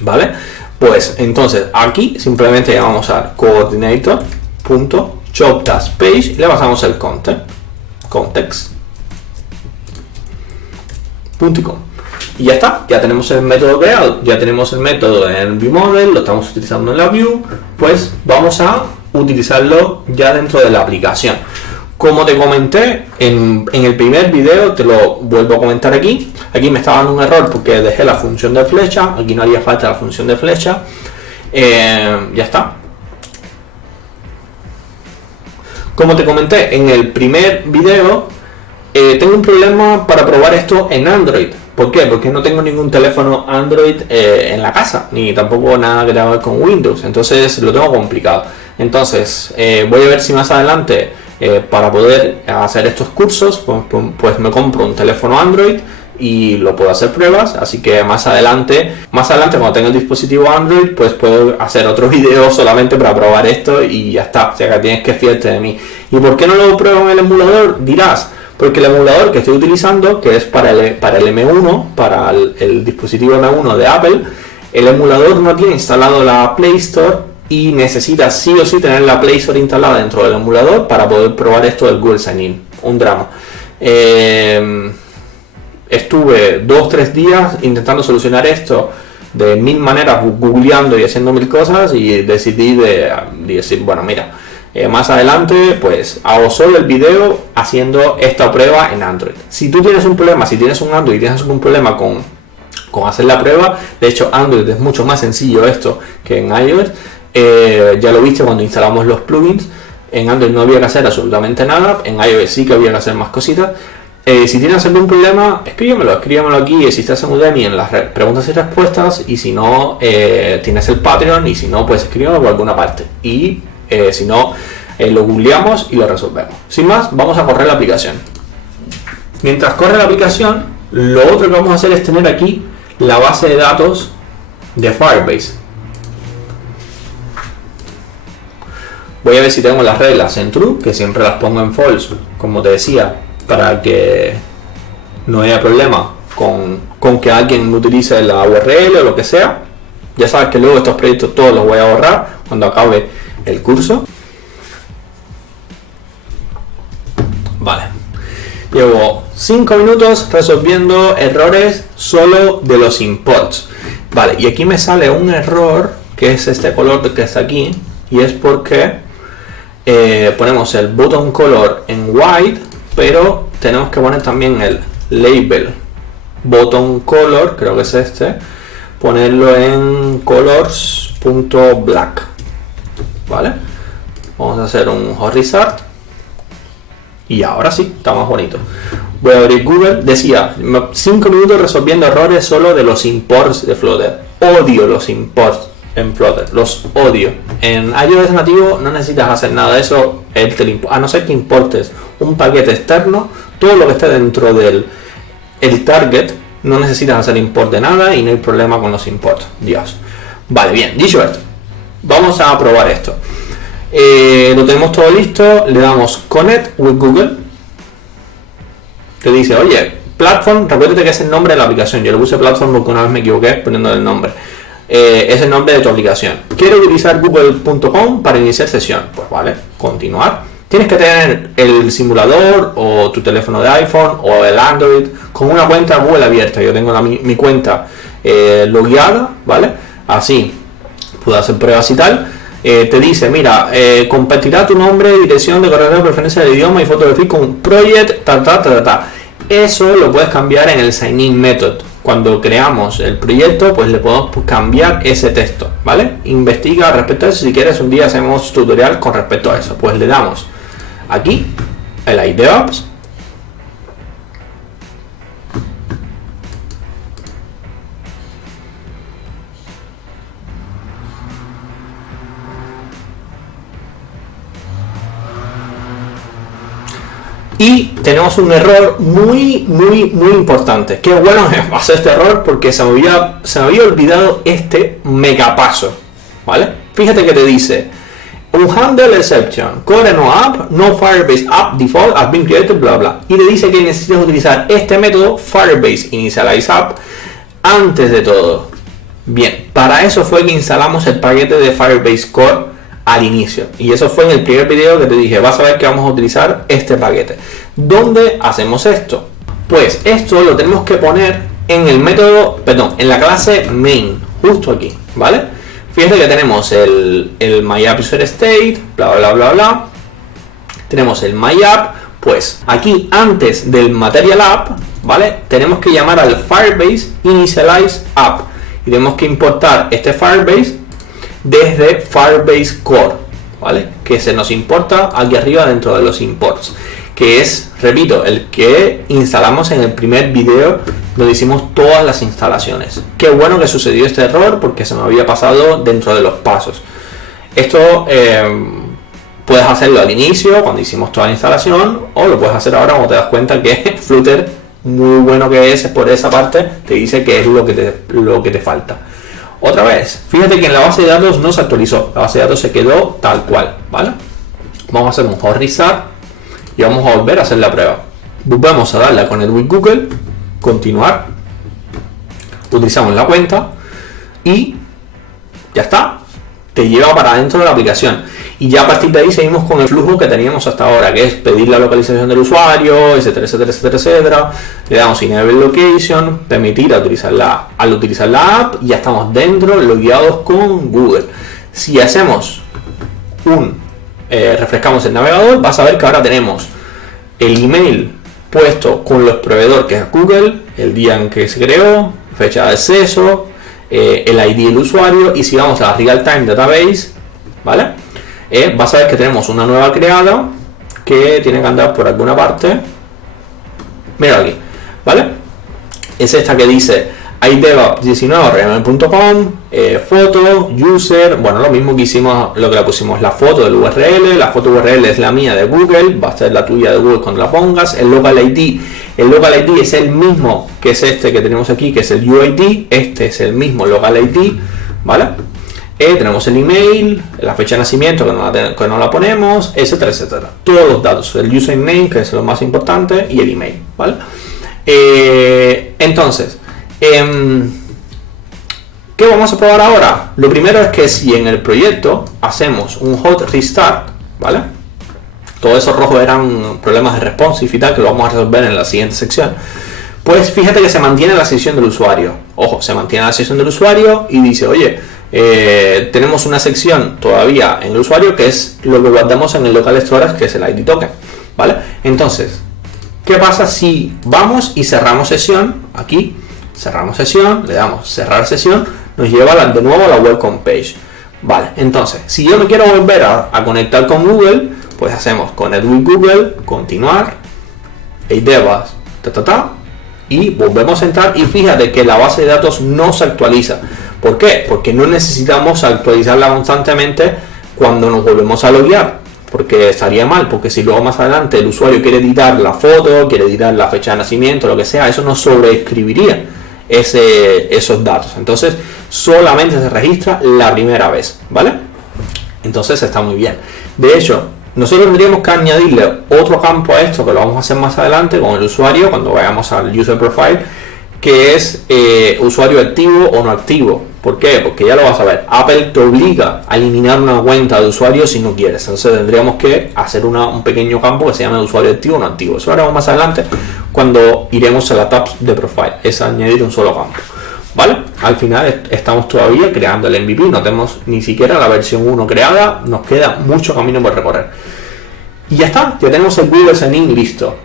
¿vale? Pues entonces aquí simplemente llamamos al coordinator.showTaskPage y le pasamos el context.com. Y ya está, ya tenemos el método creado, ya tenemos el método en ViewModel, lo estamos utilizando en la view, pues vamos a utilizarlo ya dentro de la aplicación. Como te comenté en el primer video, te lo vuelvo a comentar aquí. Aquí me está dando un error porque dejé la función de flecha, aquí no haría falta la función de flecha. Ya está. Como te comenté en el primer video, tengo un problema para probar esto en Android. ¿Por qué? Porque no tengo ningún teléfono Android en la casa, ni tampoco nada que tenga que ver con Windows, entonces lo tengo complicado. Entonces voy a ver si más adelante para poder hacer estos cursos pues me compro un teléfono Android y lo puedo hacer pruebas, así que más adelante cuando tenga el dispositivo Android pues puedo hacer otro video solamente para probar esto y ya está, o sea que tienes que fiarte de mí. ¿Y por qué no lo pruebo en el emulador? Dirás, porque el emulador que estoy utilizando, que es para el M1, para el dispositivo M1 de Apple, el emulador no tiene instalado la Play Store y necesita sí o sí tener la Play Store instalada dentro del emulador para poder probar esto del Google Sign-In. Un drama. Estuve 2-3 días intentando solucionar esto de mil maneras, googleando y haciendo mil cosas, y decidí de decir, bueno, mira, más adelante pues hago solo el video haciendo esta prueba en Android. Si tú tienes un problema, si tienes un Android y tienes algún problema con hacer la prueba, de hecho Android es mucho más sencillo esto que en iOS. Ya lo viste cuando instalamos los plugins. En Android no había que hacer absolutamente nada, en iOS sí que había que hacer más cositas. Si tienes algún problema, escríbemelo aquí, si estás en Udemy en las preguntas y respuestas, y si no, tienes el Patreon, y si no, pues escríbemelo por alguna parte, y si no, lo googleamos y lo resolvemos. Sin más, vamos a correr la aplicación. Mientras corre la aplicación, lo otro que vamos a hacer es tener aquí la base de datos de Firebase. Voy a ver si tengo las reglas en true, que siempre las pongo en false, como te decía, para que no haya problema con que alguien utilice la URL o lo que sea. Ya sabes que luego estos proyectos todos los voy a borrar cuando acabe el curso. Vale. Llevo 5 minutos resolviendo errores solo de los imports. Vale, y aquí me sale un error, que es este color que está aquí, y es porque ponemos el button color en white, pero tenemos que poner también el label button color, creo que es este, ponerlo en colors.black. Vale, vamos a hacer un hot restart y ahora sí, está más bonito. Voy a abrir Google. Decía 5 minutos resolviendo errores solo de los imports de Flutter. Odio los imports en Flutter, los odio. En iOS nativo no necesitas hacer nada de eso, a no ser que importes un paquete externo. Todo lo que esté dentro del target no necesitas hacer import de nada y no hay problema con los imports. Dios. Vale, bien, dicho esto, vamos a probar esto. Lo tenemos todo listo, le damos Connect with Google. Te dice, oye, Platform, recuérdate que es el nombre de la aplicación. Yo le puse Platform porque una vez me equivoqué poniendo el nombre. Es el nombre de tu aplicación. Quiero utilizar google.com para iniciar sesión. Pues vale, continuar. Tienes que tener el simulador o tu teléfono de iPhone o el Android con una cuenta Google abierta. Yo tengo mi cuenta logueada, ¿vale? Así puedo hacer pruebas y tal. Te dice, mira, compartirá tu nombre, dirección de correo, preferencia de idioma y foto de perfil con project, Eso lo puedes cambiar en el sign-in method. Cuando creamos el proyecto, pues le podemos cambiar ese texto, ¿vale? Investiga respecto a eso. Si quieres, un día hacemos tutorial con respecto a eso. Pues le damos aquí el IDEOps. Y tenemos un error muy importante. Qué bueno hacer este error porque se me había olvidado este megapaso, ¿vale? Fíjate que te dice un handle exception, core no app, no Firebase app default has been created, bla bla. Y le dice que necesitas utilizar este método Firebase initialize app antes de todo. Bien, para eso fue que instalamos el paquete de Firebase Core al inicio. Y eso fue en el primer video que te dije, vas a ver que vamos a utilizar este paquete. ¿Dónde hacemos esto? Pues esto lo tenemos que poner en el método, perdón, en la clase main, justo aquí, ¿vale? Fíjate que tenemos el MyApp User State, bla bla bla bla. Tenemos el MyApp, pues aquí antes del Material App, ¿vale? Tenemos que llamar al Firebase Initialize App. Y tenemos que importar este Firebase desde Firebase Core, ¿vale? Que se nos importa aquí arriba dentro de los imports, que es, repito, el que instalamos en el primer video donde hicimos todas las instalaciones. Qué bueno que sucedió este error porque se me había pasado dentro de los pasos. Esto puedes hacerlo al inicio cuando hicimos toda la instalación, o lo puedes hacer ahora cuando te das cuenta que Flutter, muy bueno que es por esa parte, te dice que es lo que te falta. Otra vez, fíjate que en la base de datos no se actualizó, la base de datos se quedó tal cual, ¿vale? Vamos a hacer un hot restart y vamos a volver a hacer la prueba. Volvemos a darle a Connect with Google, continuar, utilizamos la cuenta y ya está, te lleva para dentro de la aplicación. Y ya a partir de ahí seguimos con el flujo que teníamos hasta ahora, que es pedir la localización del usuario, etcétera, etcétera, etcétera, etcétera. Le damos Enable Location, permitir utilizar la app, y ya estamos dentro, logueados con Google. Si hacemos refrescamos el navegador, vas a ver que ahora tenemos el email puesto con los proveedores, que es Google, el día en que se creó, fecha de acceso, el ID del usuario, y si vamos a la Real Time Database, ¿vale? Vas a ver que tenemos una nueva creada que tiene que andar por alguna parte. Mira aquí, ¿vale? Es esta que dice idev19.com, foto, user, bueno, lo mismo que hicimos, lo que le pusimos la foto del URL, la foto URL es la mía de Google, va a ser la tuya de Google cuando la pongas, el local ID es el mismo que es este que tenemos aquí, que es el UID, este es el mismo local ID, ¿vale? Tenemos el email, la fecha de nacimiento que no la ponemos, etcétera, etcétera. Todos los datos, el username, que es lo más importante, y el email, ¿vale? Entonces, ¿qué vamos a probar ahora? Lo primero es que si en el proyecto hacemos un hot restart, ¿vale? Todos esos rojos eran problemas de responsive y tal, que lo vamos a resolver en la siguiente sección. Pues fíjate que se mantiene la sesión del usuario. Ojo, se mantiene la sesión del usuario y dice, oye, tenemos una sección todavía en el usuario que es lo que guardamos en el local storage, que es el ID token, ¿vale? Entonces, ¿qué pasa si vamos y cerramos sesión? Aquí, cerramos sesión, le damos cerrar sesión, nos lleva de nuevo a la welcome page. Vale, entonces, si yo me quiero volver a conectar con Google, pues hacemos Connect with Google, continuar, idevas, y volvemos a entrar, y fíjate que la base de datos no se actualiza. ¿Por qué? Porque no necesitamos actualizarla constantemente cuando nos volvemos a loguear, porque estaría mal, porque si luego más adelante el usuario quiere editar la foto, quiere editar la fecha de nacimiento, lo que sea, eso no sobreescribiría esos datos. Entonces solamente se registra la primera vez, ¿vale? Entonces está muy bien. De hecho, nosotros tendríamos que añadirle otro campo a esto, que lo vamos a hacer más adelante con el usuario, cuando vayamos al User Profile, que es usuario activo o no activo. ¿Por qué? Porque ya lo vas a ver, Apple te obliga a eliminar una cuenta de usuario si no quieres. Entonces tendríamos que hacer un pequeño campo que se llama usuario activo o no activo. Eso lo haremos más adelante cuando iremos a la tab de Profile, es añadir un solo campo, ¿vale? Al final estamos todavía creando el MVP, no tenemos ni siquiera la versión 1 creada, nos queda mucho camino por recorrer. Y ya está, ya tenemos el Google Sign listo.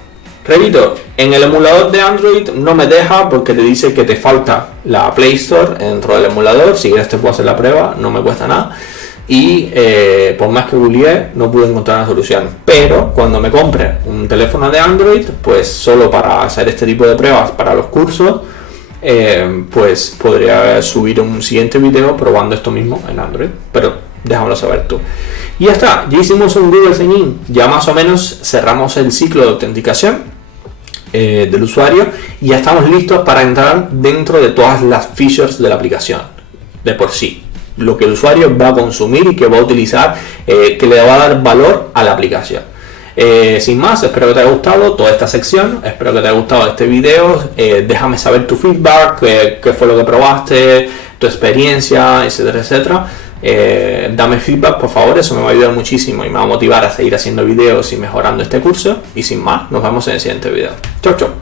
Repito, en el emulador de Android no me deja porque te dice que te falta la Play Store dentro del emulador. Si quieres te puedo hacer la prueba, no me cuesta nada. Y por más que googleé, no pude encontrar una solución. Pero cuando me compre un teléfono de Android, pues solo para hacer este tipo de pruebas para los cursos, pues podría subir un siguiente video probando esto mismo en Android. Pero Déjamelo saber tú. Y ya está, ya hicimos un Google Sign-in, ya más o menos cerramos el ciclo de autenticación del usuario y ya estamos listos para entrar dentro de todas las features de la aplicación, de por sí. Lo que el usuario va a consumir y que va a utilizar, que le va a dar valor a la aplicación. Sin más, espero que te haya gustado toda esta sección, espero que te haya gustado este video, déjame saber tu feedback, qué fue lo que probaste, tu experiencia, etcétera, etcétera. Dame feedback, por favor, eso me va a ayudar muchísimo y me va a motivar a seguir haciendo videos y mejorando este curso. Y sin más, nos vemos en el siguiente video. Chau, chau.